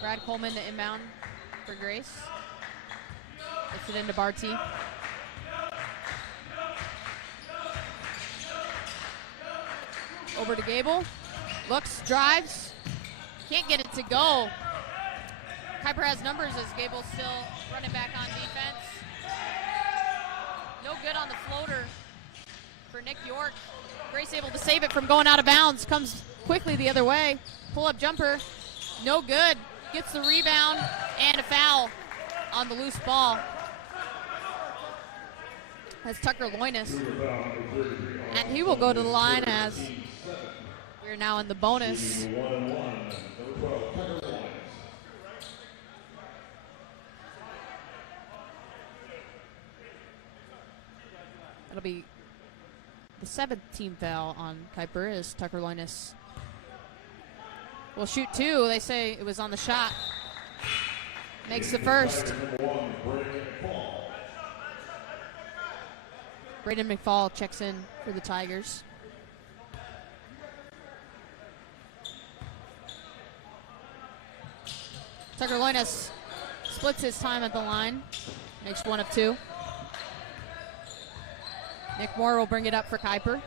Brad Coleman to inbound for Grace. Gets it into Barty. Over to Gable. Looks, drives. Can't get it to go. Kuyper has numbers as Gable's still running back on defense. No good on the floater for Nick York. Grace able to save it from going out of bounds. Comes quickly the other way. Pull-up jumper. No good. Gets the rebound and a foul on the loose ball. That's Tucker Loinus. And he will go to the line as we're now in the bonus. That'll be the 7th team foul on Kuyper as Tucker Loinus will shoot 2. They say it was on the shot. Makes the first. Braden McFall checks in for the Tigers. Tucker Loinus splits his time at the line. Makes 1 of 2. Nick Moore will bring it up for Kuyper.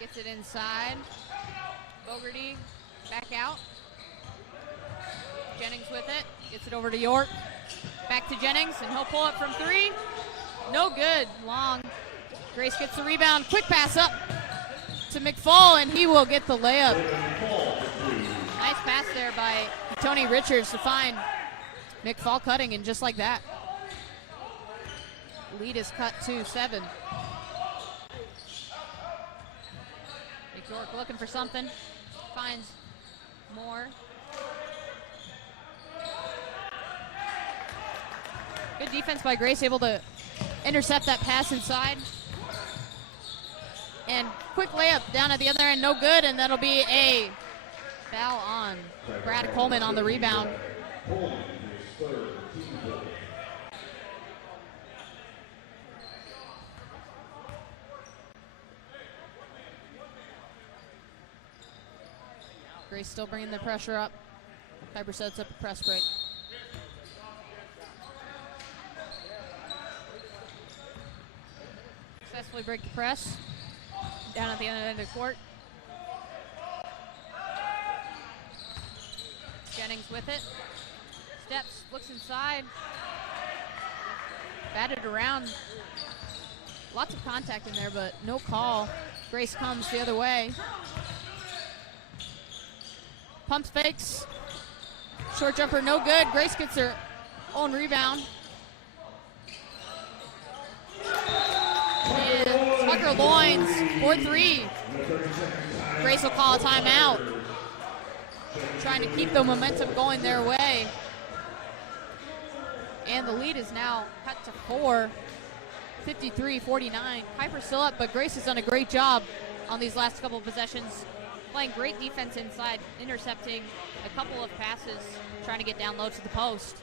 Gets it inside. Bogarty back out. Jennings with it. Gets it over to York. Back to Jennings, and he'll pull up from 3. No good. Long. Grace gets the rebound. Quick pass up to McFall, and he will get the layup. Nice pass there by Tony Richards to find McFall cutting, and just like that, lead is cut to 7. Nick York looking for something. Finds Moore. Good defense by Grace, able to intercept that pass inside. And quick layup down at the other end, no good, and that'll be a foul on Brad Coleman on the rebound. Grace still bringing the pressure up. Kuyper sets up a press break. Successfully break the press. Down at the end of the court. Jennings with it. Steps, looks inside. Batted around. Lots of contact in there, but no call. Grace comes the other way. Pumps, fakes. Short jumper, no good. Grace gets her own rebound. And Tucker Loins, 4-3. Grace will call a timeout. Trying to keep the momentum going their way. And the lead is now cut to 4, 53-49. Kuyper's still up, but Grace has done a great job on these last couple of possessions. Playing great defense inside, intercepting a couple of passes, trying to get down low to the post.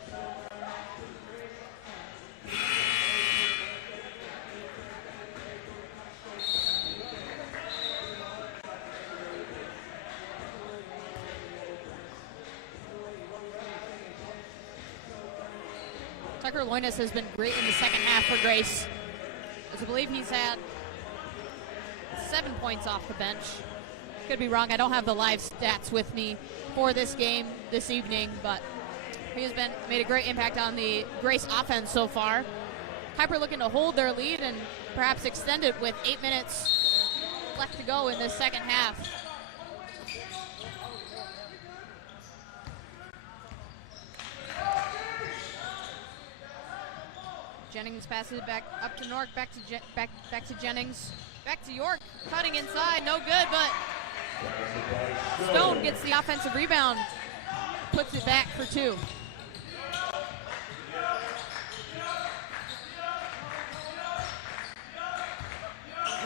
Kuyper Loinus has been great in the second half for Grace. As I believe he's had 7 points off the bench. Could be wrong. I don't have the live stats with me for this game this evening, but he has made a great impact on the Grace offense so far. Kuyper looking to hold their lead and perhaps extend it with 8 minutes left to go in this second half. Jennings passes it back up to Nork, back to Jennings, back to York, cutting inside, no good, but Stone gets the offensive rebound, puts it back for 2.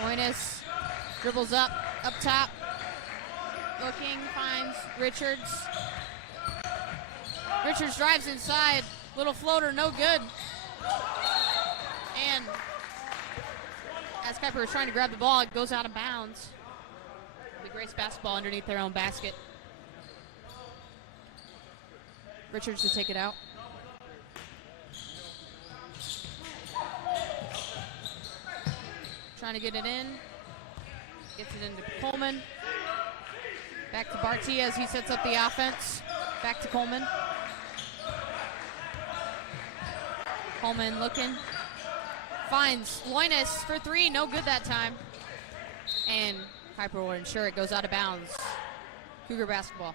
Loinus dribbles up top, looking, finds Richards. Richards drives inside, little floater, no good. And as Kuyper is trying to grab the ball, it goes out of bounds. The Grace basketball underneath their own basket. Richards to take it out. Trying to get it in. Gets it into Coleman. Back to Barty as he sets up the offense. Back to Coleman. Coleman looking. Finds Loinus for 3. No good that time. And Kuyper will ensure it goes out of bounds. Cougar basketball.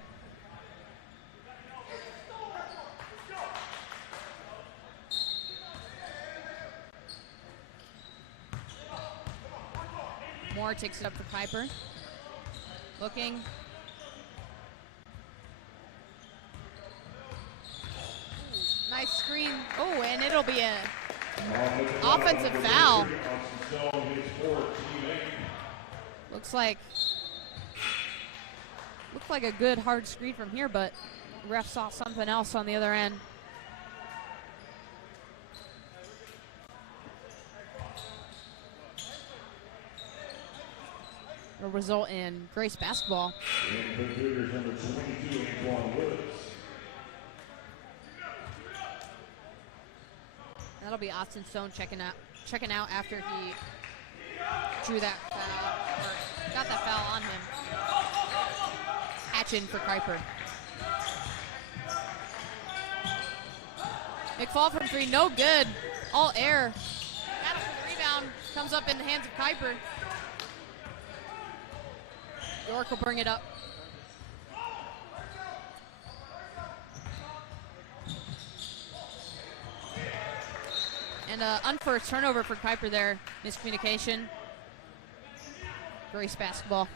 Moore takes it up for Kuyper. Looking. Nice screen. Oh, and it'll be a offensive foul. Looks like a good hard screen from here, but ref saw something else on the other end. Will result in Grace basketball. That'll be Austin Stone checking out after he drew that foul, or got that foul on him. Hatch in for Kuyper. McFall from 3, no good. All air. Battle for the rebound, comes up in the hands of Kuyper. York will bring it up. And unforced turnover for Kuyper there. Miscommunication. Grace basketball.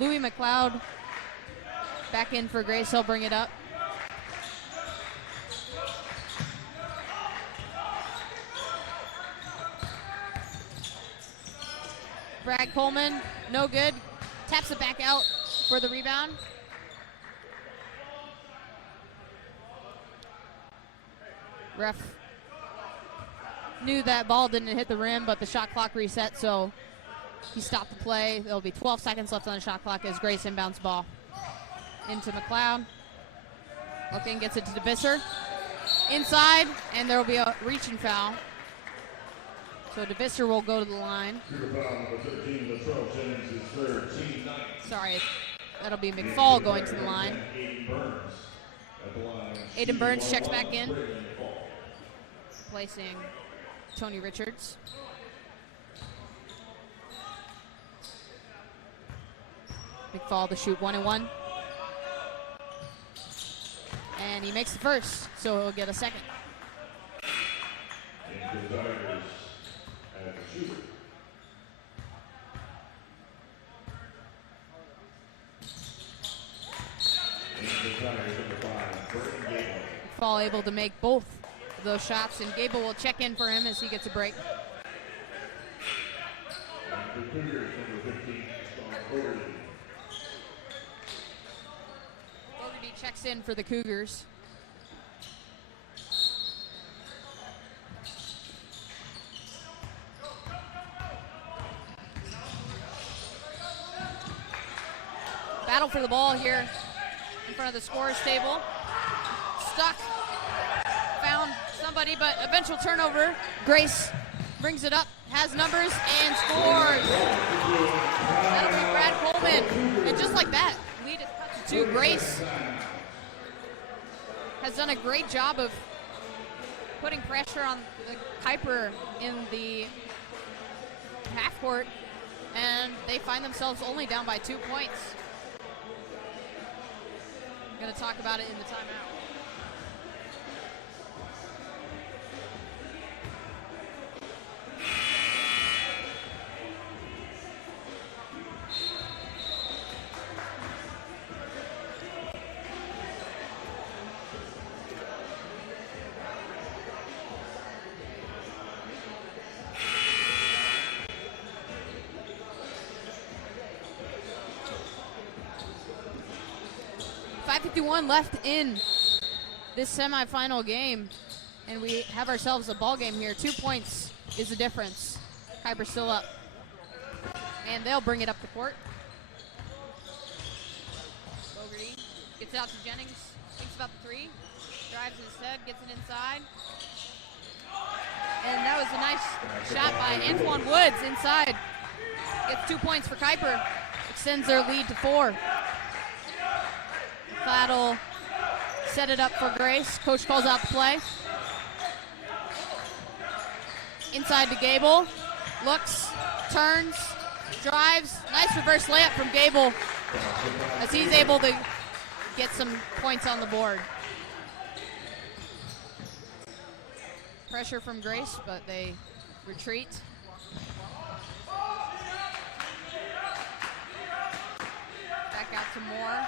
Louis McLeod back in for Grace. He'll bring it up. Brad Coleman, no good. Taps it back out for the rebound. Ref knew that ball didn't hit the rim, but the shot clock reset, so he stopped the play. There'll be 12 seconds left on the shot clock as Grace inbounds ball. Into McLeod. Looking, gets it to DeBisser. Inside, and there will be a reaching foul. So DeBisser will go to the line. Sorry, that'll be McFall going to the line. Aiden Burns checks back in, placing Tony Richards. McFall to shoot 1 and 1. And he makes the first, so he'll get a second. McFall able to make both of those shots, and Gable will check in for him as he gets a break. Fogarty checks in for the Cougars. for the ball here in front of the scorer's table. Stuck. Found somebody, but eventual turnover. Grace brings it up, has numbers, and scores. That'll be Brad Coleman. And just like that, lead is cut to 2. Grace has done a great job of putting pressure on the Kuyper in the half court, and they find themselves only down by 2 points. I'm going to talk about it in the timeout. .51 left in this semifinal game, and we have ourselves a ball game here. 2 points is the difference. Kuyper still up, and they'll bring it up the court. Bogarty gets it out to Jennings, thinks about the 3, drives instead, gets it inside. And that was a nice shot by Antoine Woods inside. Gets 2 points for Kuyper, extends their lead to 4. That'll set it up for Grace. Coach calls out the play. Inside to Gable. Looks, turns, drives. Nice reverse layup from Gable as he's able to get some points on the board. Pressure from Grace, but they retreat. Back out to Moore.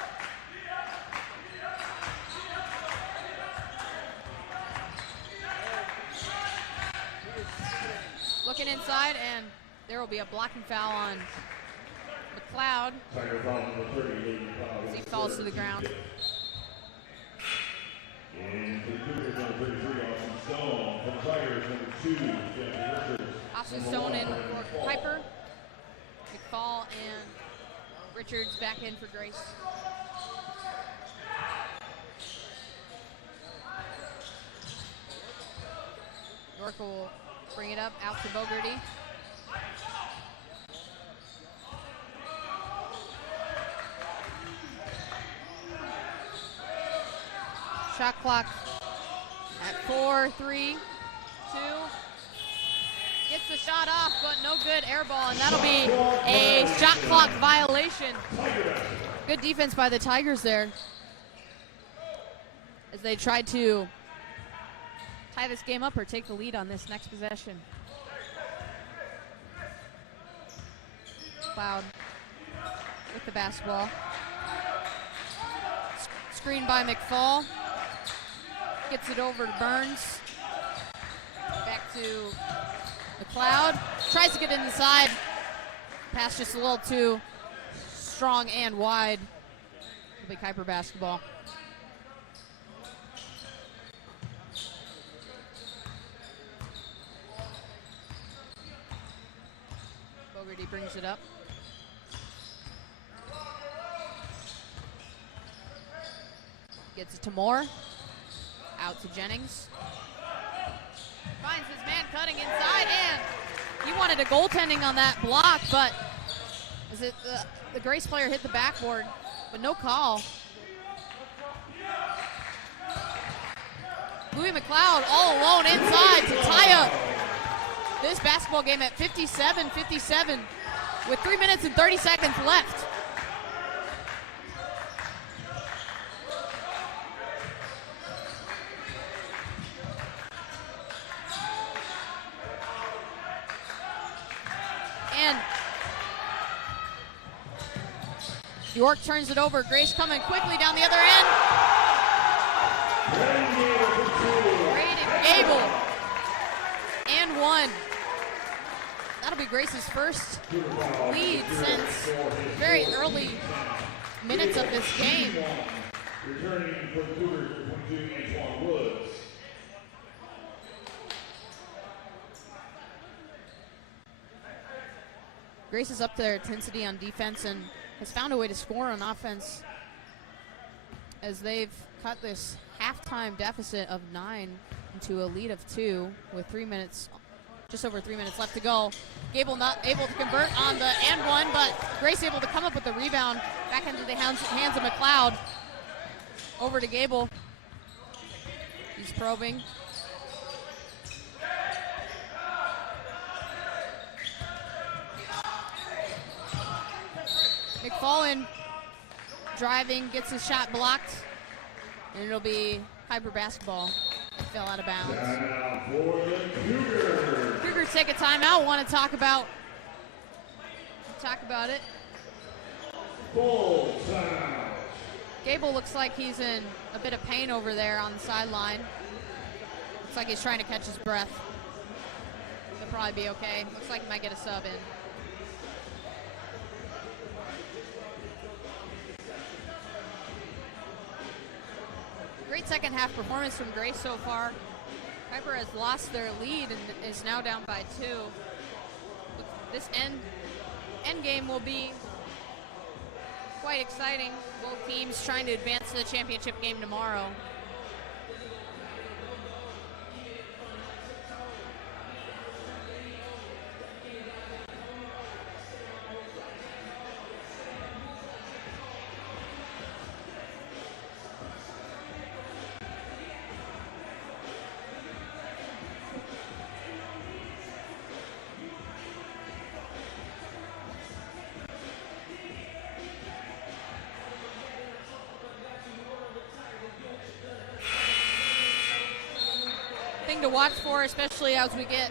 Looking inside, and there will be a blocking foul on McLeod as he falls to the ground. Austin Stone in for Kuyper. McFall and Richards back in for Grace. York will bring it up, out to Bogarty. Shot clock at 4, 3, 2. Gets the shot off, but no good, air ball, and that'll be a shot clock violation. Good defense by the Tigers there as they tried to tie this game up or take the lead on this next possession. Cloud with the basketball. Screen by McFall. Gets it over to Burns. Back to McLeod. Tries to get it inside. Pass just a little too strong and wide. It'll be Kuyper basketball. Bogarty brings it up. Gets it to Moore. Out to Jennings. Finds his man cutting inside, and he wanted a goaltending on that block, but as the Grace player hit the backboard, but no call. Louis McLeod all alone inside to tie up this basketball game at 57-57 with 3 minutes and 30 seconds left. And York turns it over. Grace coming quickly down the other end. Braden Gable. And one. That'll be Grace's first lead since very early minutes of this game. Returning for the Cougars, Antoine Woods. Grace is up their intensity on defense, and has found a way to score on offense as they've cut this halftime deficit of 9 into a lead of 2 with 3 minutes, just over 3 minutes left to go. Gable not able to convert on the and one, but Grace able to come up with the rebound back into the hands of McLeod. Over to Gable. He's probing. McFallen driving, gets his shot blocked, and it'll be Kuyper basketball. It fell out of bounds. Timeout for the Cougars. Cougars take a timeout. Want to talk about it. Full timeout. Gable looks like he's in a bit of pain over there on the sideline. Looks like he's trying to catch his breath. He'll probably be okay. Looks like he might get a sub in. Great second half performance from Grace so far. Kuyper has lost their lead and is now down by 2. This end game will be quite exciting. Both teams trying to advance to the championship game tomorrow. Thing to watch for, especially as we get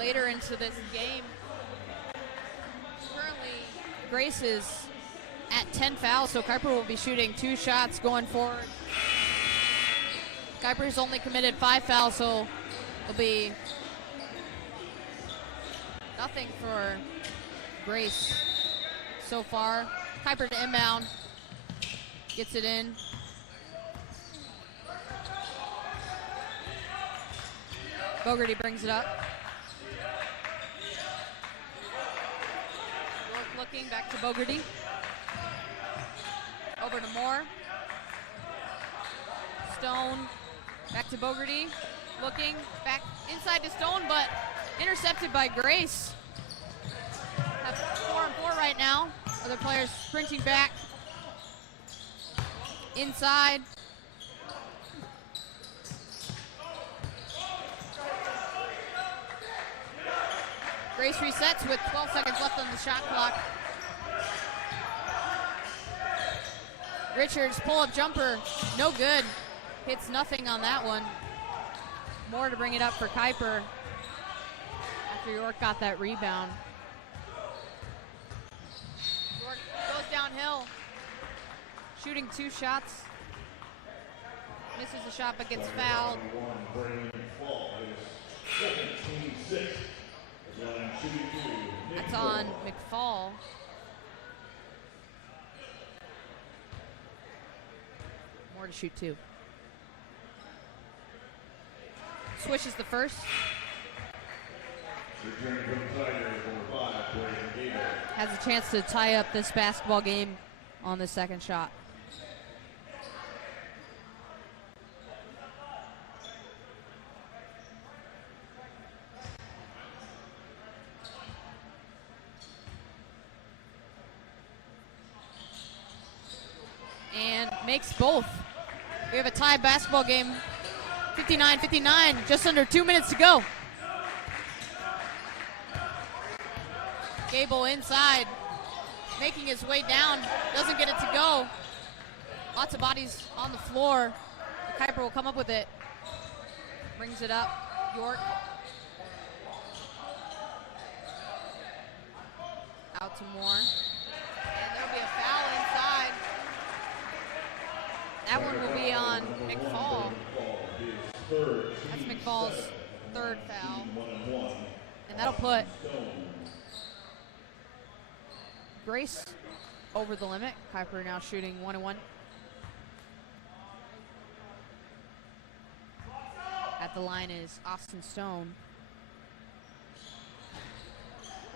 later into this game. Currently, Grace is at 10 fouls, so Kuyper will be shooting 2 shots going forward. Kuyper's only committed 5 fouls, so it'll be nothing for Grace so far. Kuyper to inbound, gets it in. Bogarty brings it up. York looking, back to Bogarty. Over to Moore. Stone, back to Bogarty. Looking, back inside to Stone, but intercepted by Grace. Have 4-on-4 right now. Other players sprinting back. Inside. Grace resets with 12 seconds left on the shot clock. Richards pull-up jumper, no good. Hits nothing on that one. More to bring it up for Kuyper after York got that rebound. York goes downhill, shooting 2 shots. Misses the shot but gets fouled. That's on McFall. More to shoot 2. Swishes the first. Has a chance to tie up this basketball game on the second shot. And makes both. We have a tie basketball game, 59-59, just under 2 minutes to go. Gable inside, making his way down, doesn't get it to go. Lots of bodies on the floor. Kuyper will come up with it. Brings it up, York. Out to Moore. And there'll be a foul inside. That one will be on McFall. That's McFall's 3rd foul. And that'll put Grace over the limit. Kuyper now shooting 1-1. At the line is Austin Stone.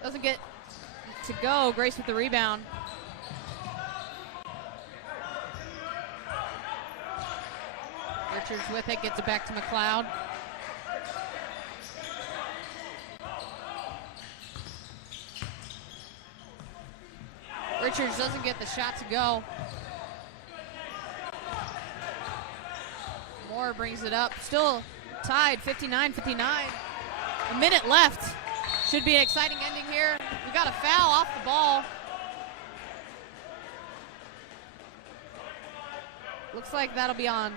Doesn't get to go. Grace with the rebound. Richards with it, gets it back to McLeod. Richards doesn't get the shot to go. Moore brings it up. Still tied, 59-59. A minute left. Should be an exciting ending here. We got a foul off the ball. Looks like that'll be on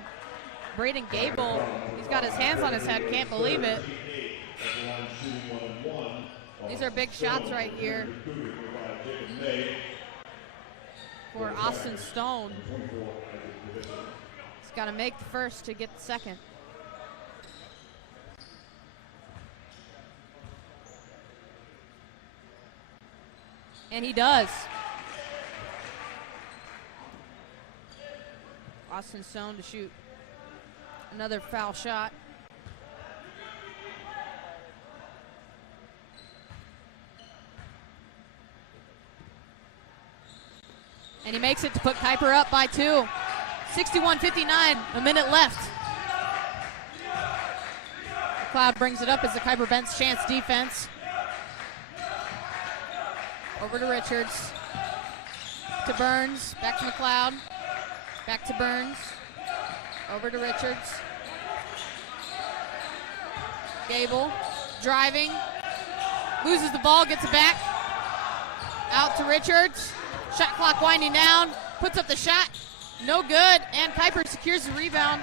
Braden Gable. He's got his hands on his head, can't believe it. These are big shots right here for Austin Stone. He's got to make the first to get the second. And he does. Austin Stone to shoot another foul shot. And he makes it to put Kuyper up by 2. 61-59, a minute left. McLeod brings it up as the Kuyper bench chance defense. Over to Richards. To Burns, back to McLeod. Back to Burns. Over to Richards. Gable driving. Loses the ball, gets it back. Out to Richards. Shot clock winding down. Puts up the shot. No good. And Kuyper secures the rebound.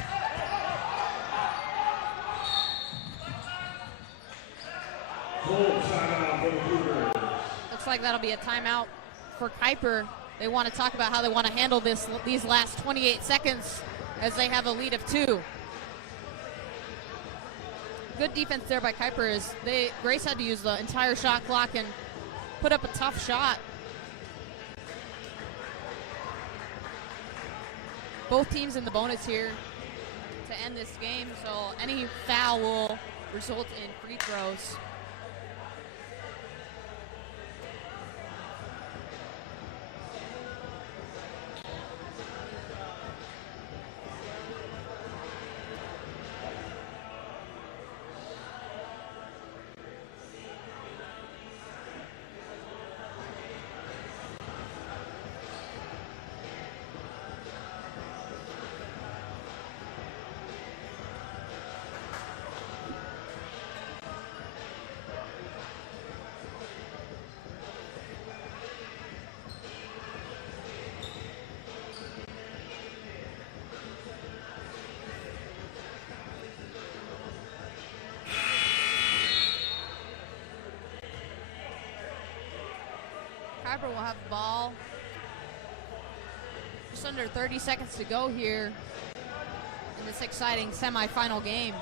Looks like that'll be a timeout for Kuyper. They want to talk about how they want to handle these last 28 seconds as they have a lead of 2. Good defense there by Kuyper as Grace had to use the entire shot clock and put up a tough shot. Both teams in the bonus here to end this game, so any foul will result in free throws. Kuyper will have the ball. Just under 30 seconds to go here in this exciting semifinal game.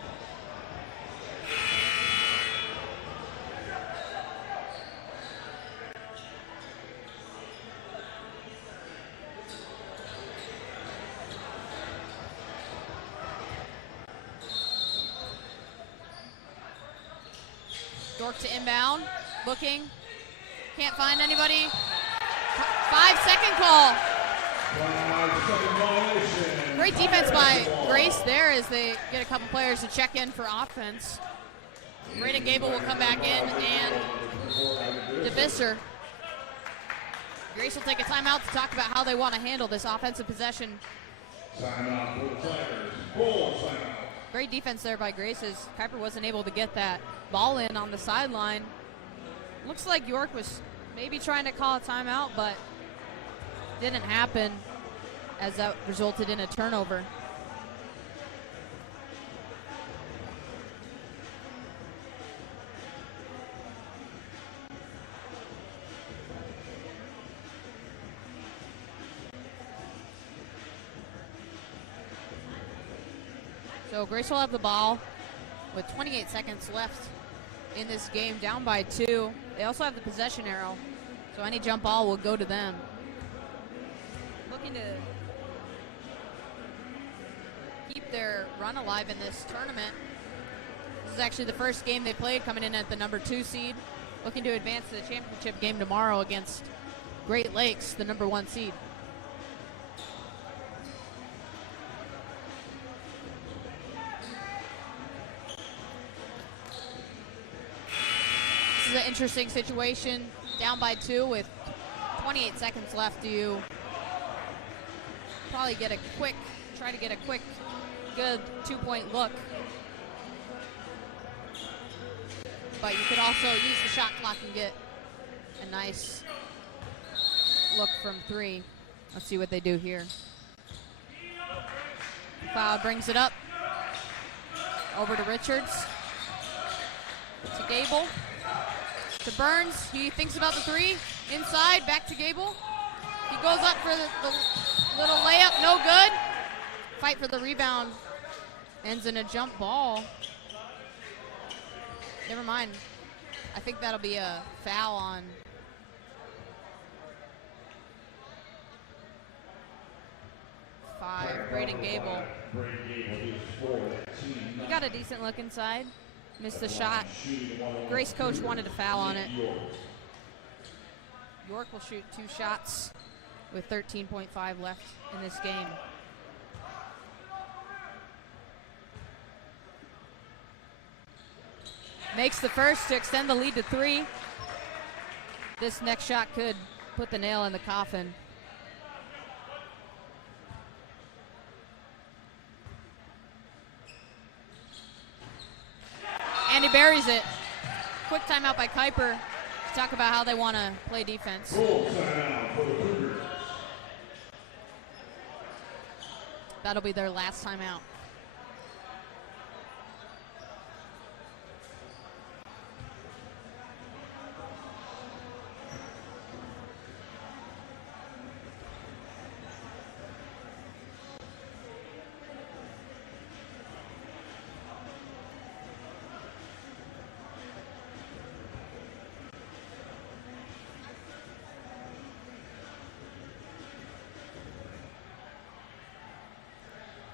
Dork to inbound, looking. Can't find anybody. 5-second call. Great defense by Grace there as they get a couple players to check in for offense. Braden Gable will come back in and DeVisser. Grace will take a timeout to talk about how they want to handle this offensive possession. Great defense there by Grace as Kuyper wasn't able to get that ball in on the sideline. Looks like York was maybe trying to call a timeout, but didn't happen as that resulted in a turnover. So Grace will have the ball with 28 seconds left in this game, down by 2. They also have the possession arrow, so any jump ball will go to them. Looking to keep their run alive in this tournament. This is actually the first game they played coming in at the number 2 seed looking to advance to the championship game tomorrow against Great Lakes, the #1 seed. This is an interesting situation. Down by 2 with 28 seconds left. Do you probably try to get a quick, good 2-point look? But you could also use the shot clock and get a nice look from 3. Let's see what they do here. Cloud brings it up. Over to Richards. To Gable. To Burns. He thinks about the 3. Inside, back to Gable. He goes up for the little layup, no good. Fight for the rebound. Ends in a jump ball. Never mind. I think that'll be a foul on Braden Gable. He got a decent look inside. Missed the shot. Grace coach wanted a foul on it. York will shoot 2 shots with 13.5 left in this game. Makes the first to extend the lead to 3. This next shot could put the nail in the coffin. And he buries it. Quick timeout by Kuyper to talk about how they want to play defense. That'll be their last timeout.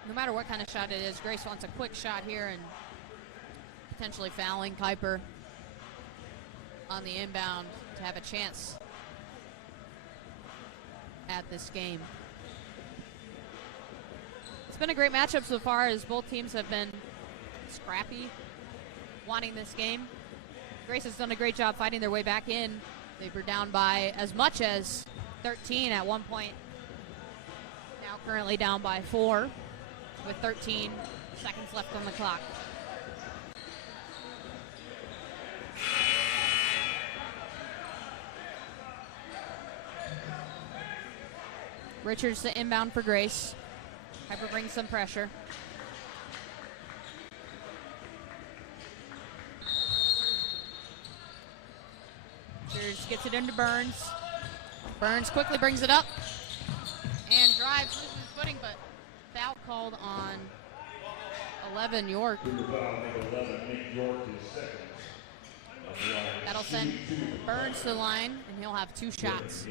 No matter what kind of shot it is, Grace wants a quick shot here and potentially fouling Kuyper on the inbound to have a chance at this game. It's been a great matchup so far as both teams have been scrappy, wanting this game. Grace has done a great job fighting their way back in. They were down by as much as 13 at one point. Now currently down by 4. With 13 seconds left on the clock. Richards to inbound for Grace. Kuyper brings some pressure. Richards gets it into Burns. Burns quickly brings it up and drives, loses his footing, but foul called on 11 York. That'll send Burns to the line, and he'll have 2 shots.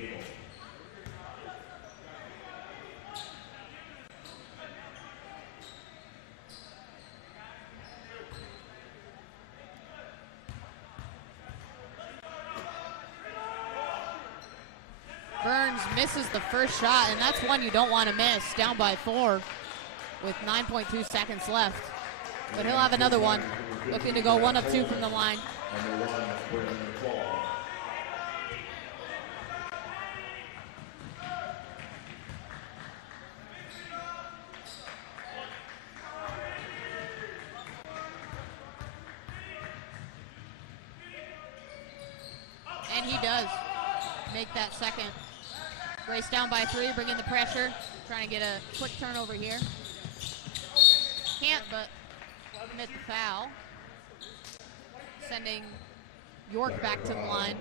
Burns misses the first shot, and that's one you don't want to miss. Down by 4 with 9.2 seconds left. But he'll have another one. Looking to go 1 of 2 from the line. And he does make that second. Grace down by 3, bringing the pressure. Trying to get a quick turnover here. Can't, but commit the foul. Sending York back to the line.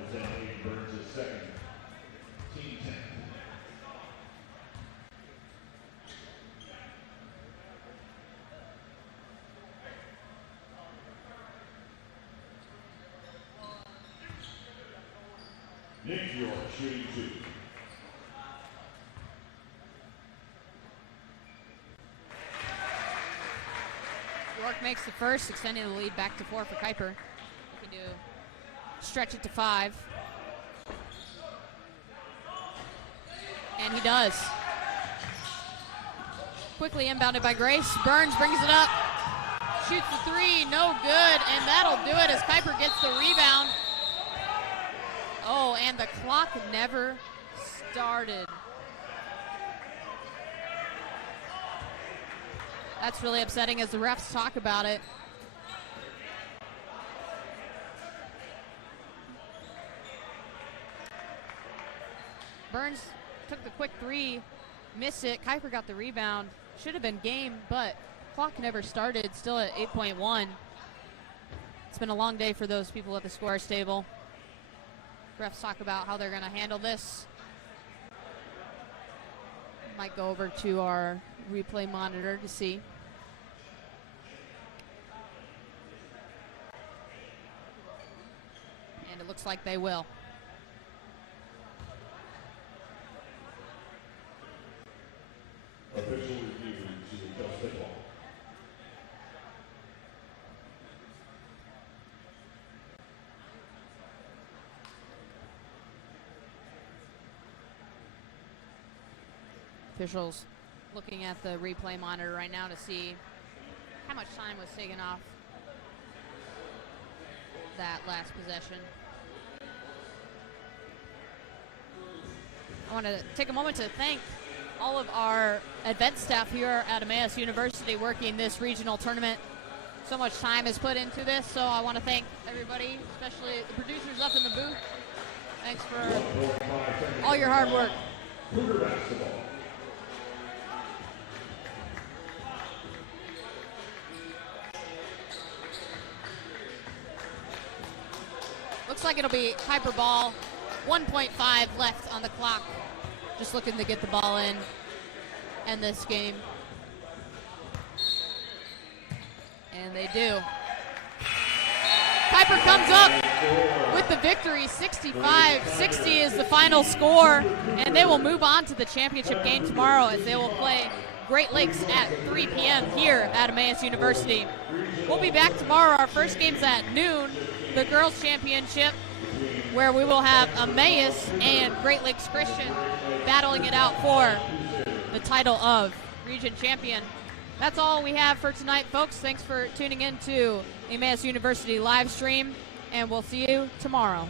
Nick York shooting 2. York makes the first, extending the lead back to 4 for Kuyper. We can do stretch it to 5. And he does. Quickly inbounded by Grace. Burns brings it up. Shoots the 3, no good, and that'll do it as Kuyper gets the rebound. Oh, and the clock never started. That's really upsetting as the refs talk about it. Burns took the quick 3, missed it. Kuyper got the rebound. Should have been game, but clock never started. Still at 8.1. It's been a long day for those people at the scorer's table. Refs talk about how they're going to handle this. Might go over to our replay monitor to see. And it looks like they will. Official review to adjust the ball. Officials looking at the replay monitor right now to see how much time was taken off that last possession. I want to take a moment to thank all of our event staff here at Emmaus University working this regional tournament. So much time is put into this, so I want to thank everybody, especially the producers up in the booth. Thanks for all your hard work. Cougar basketball. Looks like it'll be Kuyper ball. 1.5 left on the clock. Just looking to get the ball in this game. And they do. Kuyper comes up with the victory. 65-60 is the final score. And they will move on to the championship game tomorrow as they will play Great Lakes at 3 p.m. here at Emmaus University. We'll be back tomorrow. Our first game's at noon, the girls' championship, where we will have Emmaus and Great Lakes Christian battling it out for the title of region champion. That's all we have for tonight, folks. Thanks for tuning in to Emmaus University live stream, and we'll see you tomorrow.